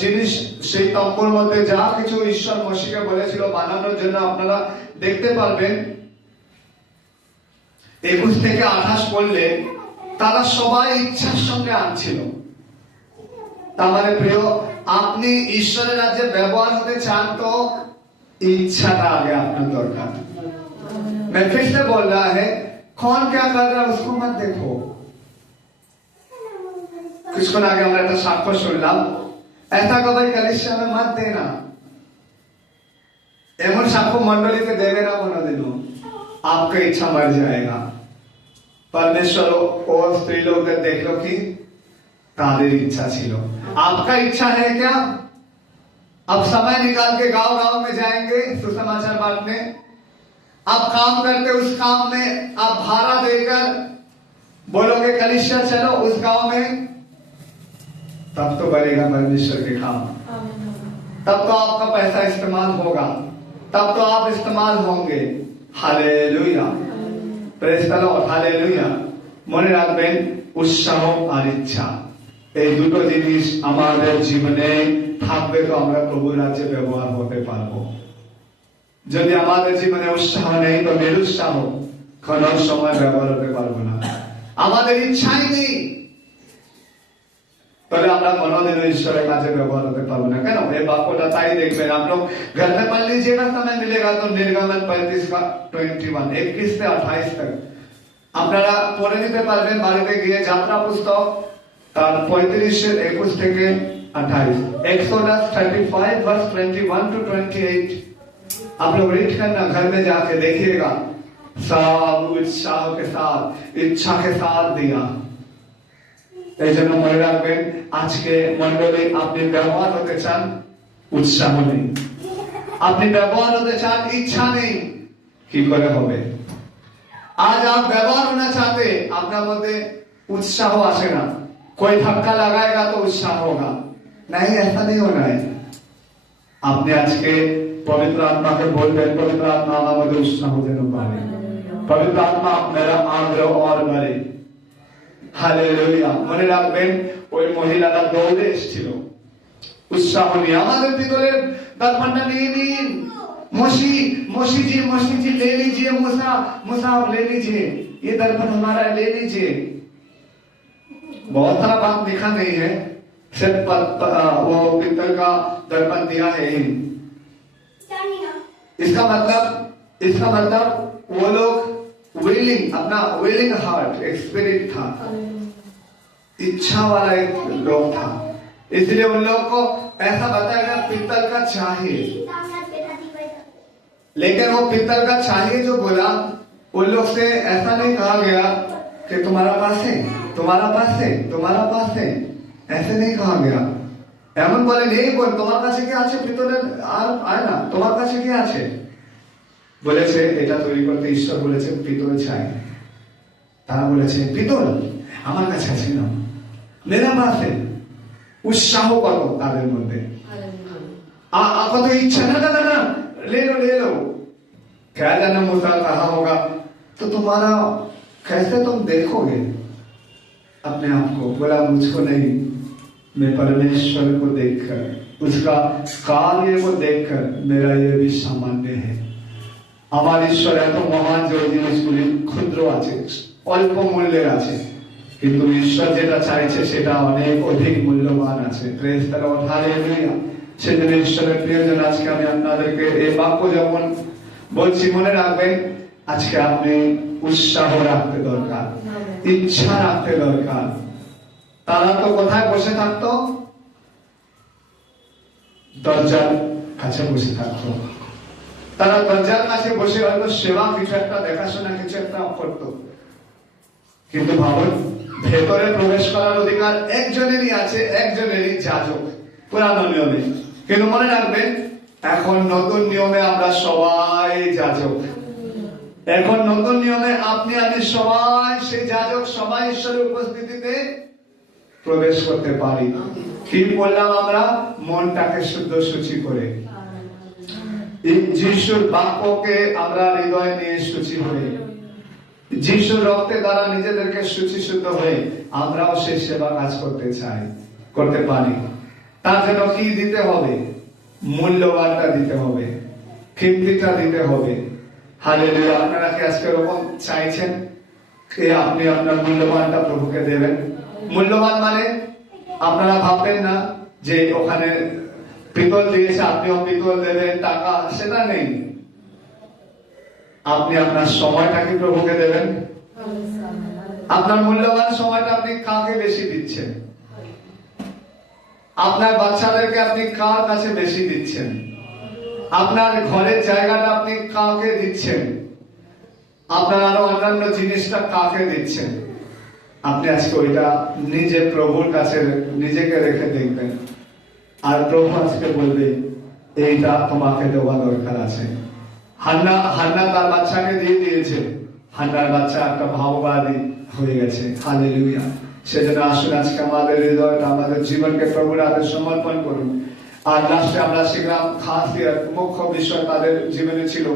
জিনিস সেই তম্বুর মধ্যে যা কিছু ঈশ্বর মসিকে বলেছিল বানানোর জন্য, আপনারা দেখতে পারবেন 21 থেকে 28 পড়লে তারা সবাই ইচ্ছার সঙ্গে আনছিল। তার মানে প্রিয়, আপনি ঈশ্বরের রাজ্যে ব্যবহার হতে চান তো इच्छाটা आगे আপনার দরকার। मैं फिर से बोल रहा है, कौन क्या कर रहा है उसको मत देखो, কিছুক্ষণ আগে আমরা একটা সাক্ষ্য শুনলাম, ऐसा कभी कलिसिया में मत देना, এমন সাক্ষ্য মন্ডলীতে দেবে না কোনোদিনও, आपका इच्छा मर जाएगा। परमेश्वर ও স্ত্রী লোকদের দেখলো কি তাদের ইচ্ছা ছিল। आपका इच्छा है क्या? अब समय निकाल के गांव-गांव में जाएंगे सुसमाचार बांटने, आप काम करते उस काम में आप भाड़ा देकर बोलोगे कलिसिया चलो उस गांव में, तब तो बढ़ेगा परमेश्वर के काम, तब तो आपका पैसा इस्तेमाल होगा, तब तो आप इस्तेमाल होंगे। Hallelujah, praise the Lord, hallelujah. মনে রাখবেন উৎসাহ আর ইচ্ছা এই দুটো জিনিস আমাদের জীবনে থাকবে তো আমরা প্রভুর রাজ্যে ব্যবহার হতে পারবো। যদি আমাদের জীবনে উৎসাহ নেই তো নিরুৎসাহ, কোনো সময় ব্যবহার হতে পারবো না। আমাদের ইচ্ছাই নেই তাহলে আমরা কোনোদিন ঈশ্বরের কাছে ব্যবহার হতে পারবো না। কেন? এই বাক্যটা তাই দেখবেন, आप लोग घर में पढ़ लीजिएगा, समय मिलेगा तो निर्गमन 35 का 21 21 से 28 तक আপনারা পড়ে নিতে পারবেন বাড়িতে গিয়ে। যাত্রা পুস্তক তার 35 से 21 থেকে 28, एक्सोडस 35 वर्स 21 to 28 आप लोग रीड करना, घर में जाके देखिएगा। सब उत्साह के साथ इच्छा के साथ दिया। এই জন্য মনে রাখবেন আজকে মন্ডলী আপনি ব্যবহার হতে চান, উৎসাহ নেই, আপনি ব্যবহার হতে চান, ইচ্ছা নেই, কি করে হবে? आज आप व्यवहार होना चाहते, आपका मध्य उत्साह आसे ना, कोई धक्का लगाएगा तो उत्साह होगा, नहीं ऐसा नहीं होना है। आपने आज के पवित्र आत्मा के बोलते, पवित्र आत्मा मध्य उत्साह देना पाए, पवित्र आत्मा मेरा आग्रह और बढ़े। हालेलुया। মনে রাখবেন ওই মহিলারা দৌড়ে এসেছিল, উৎসাহ নিয়ে। আমাদের ভিতরে দর্পণটা নিয়ে নিন, मोशी जी ले लीजिए, मूसा आप ले लीजिए, ये दर्पण हमारा ले लीजिए। बहुत सारा बात लिखा नहीं है, सिर्फ वो पित्तल का दर्पण दिया है। इसका मतलब वो लोग विलिंग, अपना विलिंग हार्ट, एक स्पिरिट था, इच्छा वाला एक लोग था, इसलिए उन लोग को ऐसा बताया गया पित्तल का चाहिए। लेकिन वो पित्तल का चाहिए जो बोला, उन लोग से ऐसा नहीं कहा गया कि तुम्हारा पास है, तुम्हारा पास है, तुम्हारा पास है, ऐसे नहीं कहा गया। এমন বলে নেই বল তোমার কাছে কি আছে পিতলের আর আয়না, তোমার কাছে কি আছে? বলেছে এটা তৈরি করতে ঈশ্বর বলেছে পিতল চাই। তারা বলেছে পিতল আমার কাছে আছে না, মেরা পাস है। উৎসাহ কত তাদের মধ্যে, কত ইচ্ছা, না না না ले लो। क्या जाना मूसा कहा होगा तो तुम्हारा कैसे तुम देखोगे अपने आप को? बोला मुझको नहीं, मैं परमेश्वर को देखकर, उसका कार्य को देखकर मेरा ये भी सामान्य है। আমার ঈশ্বর এত মহান যে জিনিসগুলি ক্ষুদ্র আছে, অল্প মূল্যের আছে, কিন্তু ঈশ্বর যেটা চাইছে সেটা অনেক অধিক মূল্যবান আছে। Praise the lord, hallelujah. সেজন্য ঈশ্বরের প্রিয়জন আজকে আমি আপনাদেরকে এই বাক্য যখন বলছি মনে রাখবেন আজকে আপনি উৎসাহ রাখতে দরকার, ইচ্ছা রাখতে দরকার। তারা তো কোথায় বসে থাকতো? দরজার কাছে বসে থাকতো। তারা দরজার কাছে বসে হয়তো সেবা কিছু একটা দেখাশোনা কিছু একটা করতো, কিন্তু ভাবুন ভেতরে প্রবেশ করার অধিকার একজনেরই আছে, একজনেরই যাজক পুরানো নিয়মে। কিন্তু মনে রাখবেন এখন নতুন নিয়মে আমরা সবাই যাজক, এখন নতুন নিয়মে আপনি আমি সবাই সেই যাজক, সবাই ঈশ্বরের উপস্থিতিতে প্রবেশ করতে পারি। কি বললাম আমরা? মনটাকে শুদ্ধ সূচি করে যিশুর বাক্যকে আমরা হৃদয়ে নিয়ে সূচি হয়ে, যিশুর রক্তে দ্বারা নিজেদেরকে সূচি শুদ্ধ হয়ে আমরাও সেই সেবা কাজ করতে চাই, করতে পারি। তার জন্য কি দিতে হবে? মূল্যবানটা দিতে হবে, কিমতিটা দিতে হবে। হালেলুয়া। আপনারা কি আজকে এরকম চাইছেন যে আপনি আপনার মূল্যবানটা প্রভুকে দেবেন? মূল্যবান মানে আপনারা ভাববেন না যে ওখানে পিতল দিয়েছে আপনিও পিতল দেবেন, টাকা, সেটা নেই। আপনি আপনার সময়টাকে প্রভুকে দেবেন। আপনার মূল্যবান সময়টা আপনি কাকে বেশি দিচ্ছেন? আপনার বাচ্চাদেরকে আপনি কার কাছে বেশি দিচ্ছেন? আপনার ঘরের জায়গাটা আপনি কাকে দিচ্ছেন? আপনার আরো অন্যান্য জিনিসটা কাকে দিচ্ছেন? আপনি আজকে ওইটা নিজে প্রভুর কাছে নিজেকে রেখে দেখবেন, আর প্রভু আজকে বলবে এইটা তোমাকে দেওয়া দরকার আছে। হান্না তার বাচ্চাকে দিয়ে দিয়েছে, হান্নার বাচ্চা একটা ভাববাদী হয়ে গেছে। হালেলুয়া। সেজন্য আসুন আজকে আমাদের হৃদয়টা, আমাদের জীবনকে প্রভুর হাতে সমর্পণ করুন। আর লাস্টে আমরা শিখলাম খাসিয়ত, মুখ্য বিষয় তাদের জীবনে ছিল,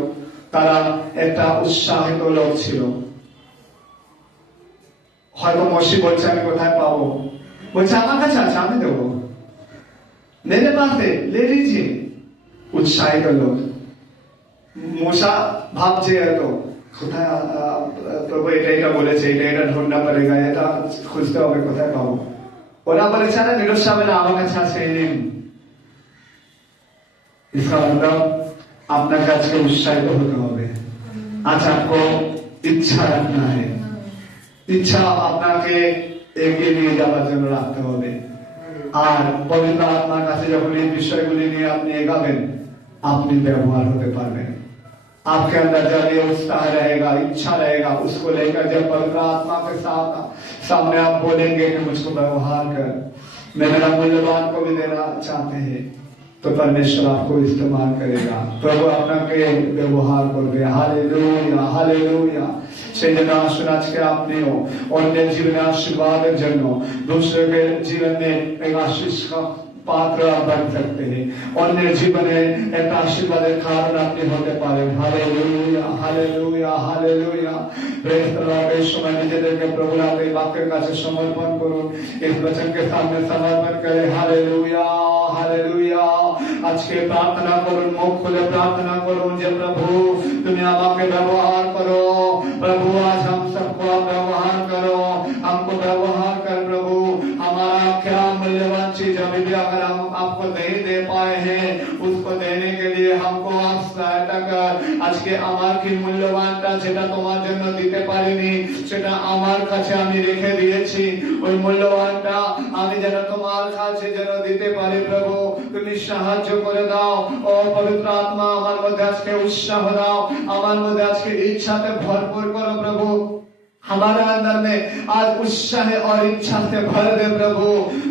তারা একটা উৎসাহিত লোক ছিল। হয়তো মসি বলছে আমি কোথায় পাবো, বলছে আমার কাছে আছে আমি দেবো, মেরে পাশে লে লিজিয়ে। উৎসাহিত লোক। মশা ভাবছে এত কোথায় প্রভু এটা এটা বলেছে, এটা এটা ঢুঁড়না পড়েগা, এটা খুঁজতে হবে কোথায় পাবো। ওরা বলেছে না নিরুৎসাহ না আমার কাছে আছে এই নিন। इसका मतलब আপনাকে আজকে উৎসাহিত হতে হবে। আজ आपको ইচ্ছা রাখনা है, ইচ্ছা আপনাকে এগিয়ে নিয়ে যাওয়ার জন্য রাখতে হবে। আর পবিত্র আত্মার কাছে যখন এই বিষয়গুলি নিয়ে আপনি এগাবেন, আপনি ব্যবহার হতে পারবেন। आपके अंदर जब ये उत्साह रहेगा, इच्छा रहेगा, उसको लेकर जब पवित्र आत्मा के सामने आप बोलेंगे कि मुझको व्यवहार कर, मैं मेरा मूल्यवान को भी देना चाहते हैं, तो परमेश्वर आपको इस्तेमाल करेगा। प्रभु আপনাকে ব্যবহার করবে। Hallelujah, hallelujah. সেজন্য আসুন আজকে আপনিও অন্যের জীবনে আশীর্বাদের জন্য, दूसरे जीवन में एक आशीष का पात्र बन सकते हैं। अन्य जीवने एक आशीर्वादेर कारण আপনি হতে পারেন। Hallelujah, hallelujah, hallelujah. Praise the Lord. এই সময় নিজেদেরকে প্রভুর হাতে বাক্যের কাছে সমর্পণ করুন, इस वचन के सामने समर्पण करें। Hallelujah, hallelujah. আজকে প্রার্থনা করুন, মুখ খুলে প্রার্থনা করুন যে প্রভু তুমি আমাকে ব্যবহার করো। प्रभु आज हम सबको व्यवहार करो, हमको व्यवहार कर प्रभु। हमारा क्या मूल्यवान चीज अभी भी अगर हम आपको नहीं दे पाए हैं, उसको देने के लिए हमको आप सहायता कर। আজকে আমার কি মূল্যবানটা যেটা তোমার জন্য দিতে পারিনি, সেটা আমার কাছে আমি রেখে দিয়েছি। ওই মূল্যবানটা আমি যেন তোমার কাছে যেন দিতে পারি প্রভু, তুমি সাহায্য করে দাও। ও পবিত্র আত্মা আমার মধ্যে আজকে উৎসাহ দাও, আমার মধ্যে আজকে ইচ্ছাতে ভরপুর করো प्रभु। हमारे अंदर में आज उत्साह और इच्छा से भर दे प्रभु,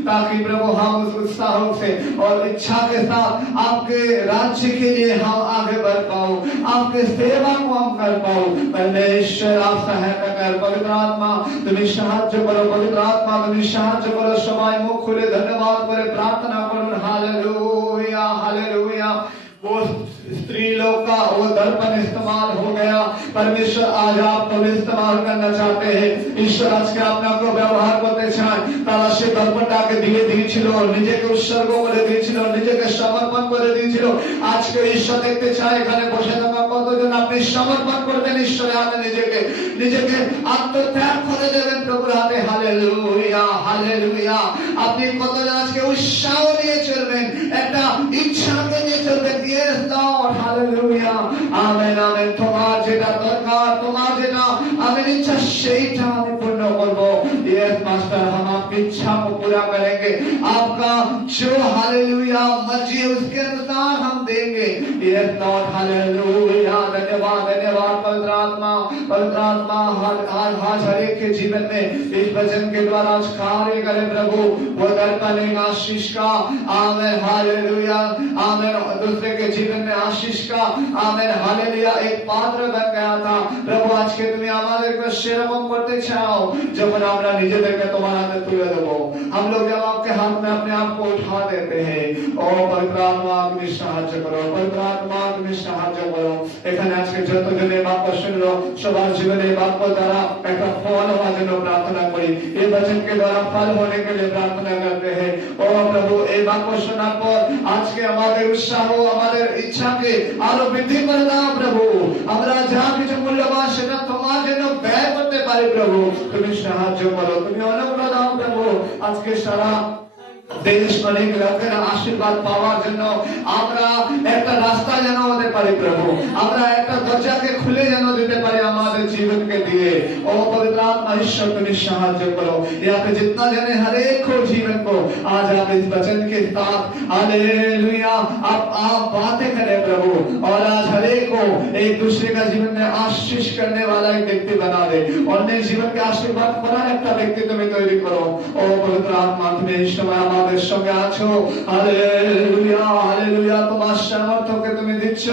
ताकि प्रभु हम उस उत्साह से और इच्छा के साथ आपके राज्य के लिए हम आगे बढ़ पाओ, आपके सेवा को हम कर पाओ। परमेश्वर आप सहायता कर। पवित्र आत्मा তুমি সাহায্য করো, পবিত্র আত্মা তুমি সাহায্য করো। সবাই মুখ খুলে ধন্যবাদ করে প্রার্থনা করুন। Hallelujah, hallelujah. वो स्त्री लोग का वो दर्पण इस्तेमाल हो गया। परमेश्वर आज आपको इस्तेमाल करना चाहते हैं। ईश्वर আজকে আপনাকে ব্যবহার করতে চায়। তারা সে দর্পণটাকে দিয়ে দিয়েছিল, নিজেকে উৎসর্গ করে দিয়েছিল, নিজেকে সমর্পণ করে দিয়েছিল। আজকে ঈশ্বর দেখতে চায় এখানে বসে থাকা কতজন আপনি সমর্পণ করবেন ঈশ্বরের হাতে, নিজেকে আত্মত্যাগ করে দেবেন প্রভুর হাতে। Hallelujah, hallelujah. আপনি কতজন আজকে উৎসাহ নিয়ে চলবেন, একটা ইচ্ছাকে নিয়ে চলবেন। Yes Lord, hallelujah, amen, amen। তোমার যেটা দরকার, তোমার যেটা আমি ইচ্ছা সেইটা আমি পূর্ণ করব। Yes master, हम आपकी इच्छा को पूरा करेंगे। आपका जो हालेलुया मर्जी है उसके अनुसार हम देंगे। Yes Lord, hallelujah। धन्यवाद, धन्यवाद पवित्र आत्मा, पवित्र आत्मा आज हर एक के जीवन में इस वचन के द्वारा आज कार्य करे प्रभु। वो दर्पण आशीष का, आमेन, हालेलुया, आमेन। दूसरे के जीवन में आशीष का, आमेन, हालेलुया, एक पात्र बन गया था प्रभु। আজকে তুমি আমাদেরকে সেরকম করতে চাও যখন আমরা নিজেদেরকে তোমার হাতে তুলে দেবো। हम लोग जब आपके हाथ में अपने आप को उठा देते हैं। ও পবিত্র আত্মা তুমি সাহায্য করো, পবিত্র আত্মা তুমি সাহায্য করো। এখানে আজকে যতজন এই বাক্য শুনলো সবার জীবনে এই বাক্য দ্বারা একটা ফল হওয়ার জন্য প্রার্থনা করি। এই বচন के द्वारा फल होने के लिए प्रार्थना करते हैं। ও প্রভু এই বাক্য শোনার পর আজকে আমাদের উৎসাহ, আমাদের ইচ্ছাকে আরো বৃদ্ধি করে দাও প্রভু। আমরা যা কিছু মূল্যবান সেটা তোমার জন্য ব্যয় করতে পারি প্রভু। তুমি সাহায্য করো, তুমি অনুগ্রহ দাও প্রভু। আজকে সারা দেশ অনেক লোকের আশীর্বাদ পাওয়ার জন্য আমরা একটা রাস্তা যেন হতে পারি প্রভু, আমরা একটা দরজাকে খুলে যেন দিতে পারি আমাদের জীবনকে দিয়ে। ओ पवित्र आत्मा ईश्वर तुम्हें साहाय्य करो, यहाँ पे जितना जने हर एक को जीवन को आज आप इस वचन के साथ हालेलुया आप बातें करें प्रभु, और आज हर एक को एक दूसरे का जीवन में आशीष करने वाला एक व्यक्ति बना दे, और नए जीवन के आशीर्वाद पाওয়ার একটা ব্যক্তি তুমি তৈরি করো। ও পবিত্র আত্মা তুমি এই সময় আমাদের সঙ্গে আছো, হালেলুয়া হালেলুয়া, তোমার সামর্থ্যকে তুমি দিচ্ছ,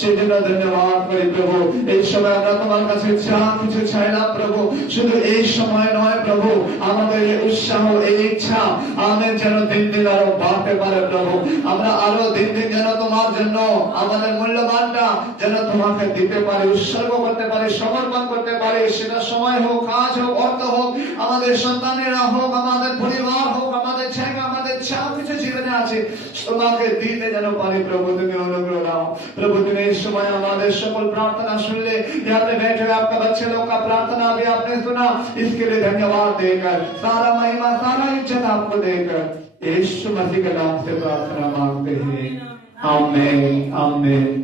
সেই জন্য ধন্যবাদ করি প্রভু। এই সময় আমরা তোমার কাছে যা কিছু চাইলাম প্রভু, শুধু এই সময় নয় প্রভু, আমাদের এই উৎসাহ এই ইচ্ছা আমাদের যেন দিন দিন আরো বাড়তে পারে প্রভু, আমরা আরো দিন দিন যেন তোমার জন্য আমাদের মূল্যবানটা যেন তোমাকে দিতে পারি, উৎসর্গ করতে পারি, সমর্পণ করতে পারি, সেটা সময় হোক, কাজ হোক, অর্থ হোক, আমাদের সন্তানেরা হোক, আমাদের পরিবার হোক, আমাদের জায়গা, আমাদের যা কিছু জীবনে আছে তোমাকে দিতে যেন পারি প্রভু। তুমি অনুগ্রহ দাও प्रभु, तुम्हें इस समय हमारे सकल प्रार्थना सुन ले, यहाँ पे बैठे हुए आपका बच्चे लोग का प्रार्थना भी आपने सुना, इसके लिए धन्यवाद देकर सारा महिमा सारा इज्जत आपको देकर यीशु मसीह के नाम से प्रार्थना मांगते हैं, आमीन आमीन।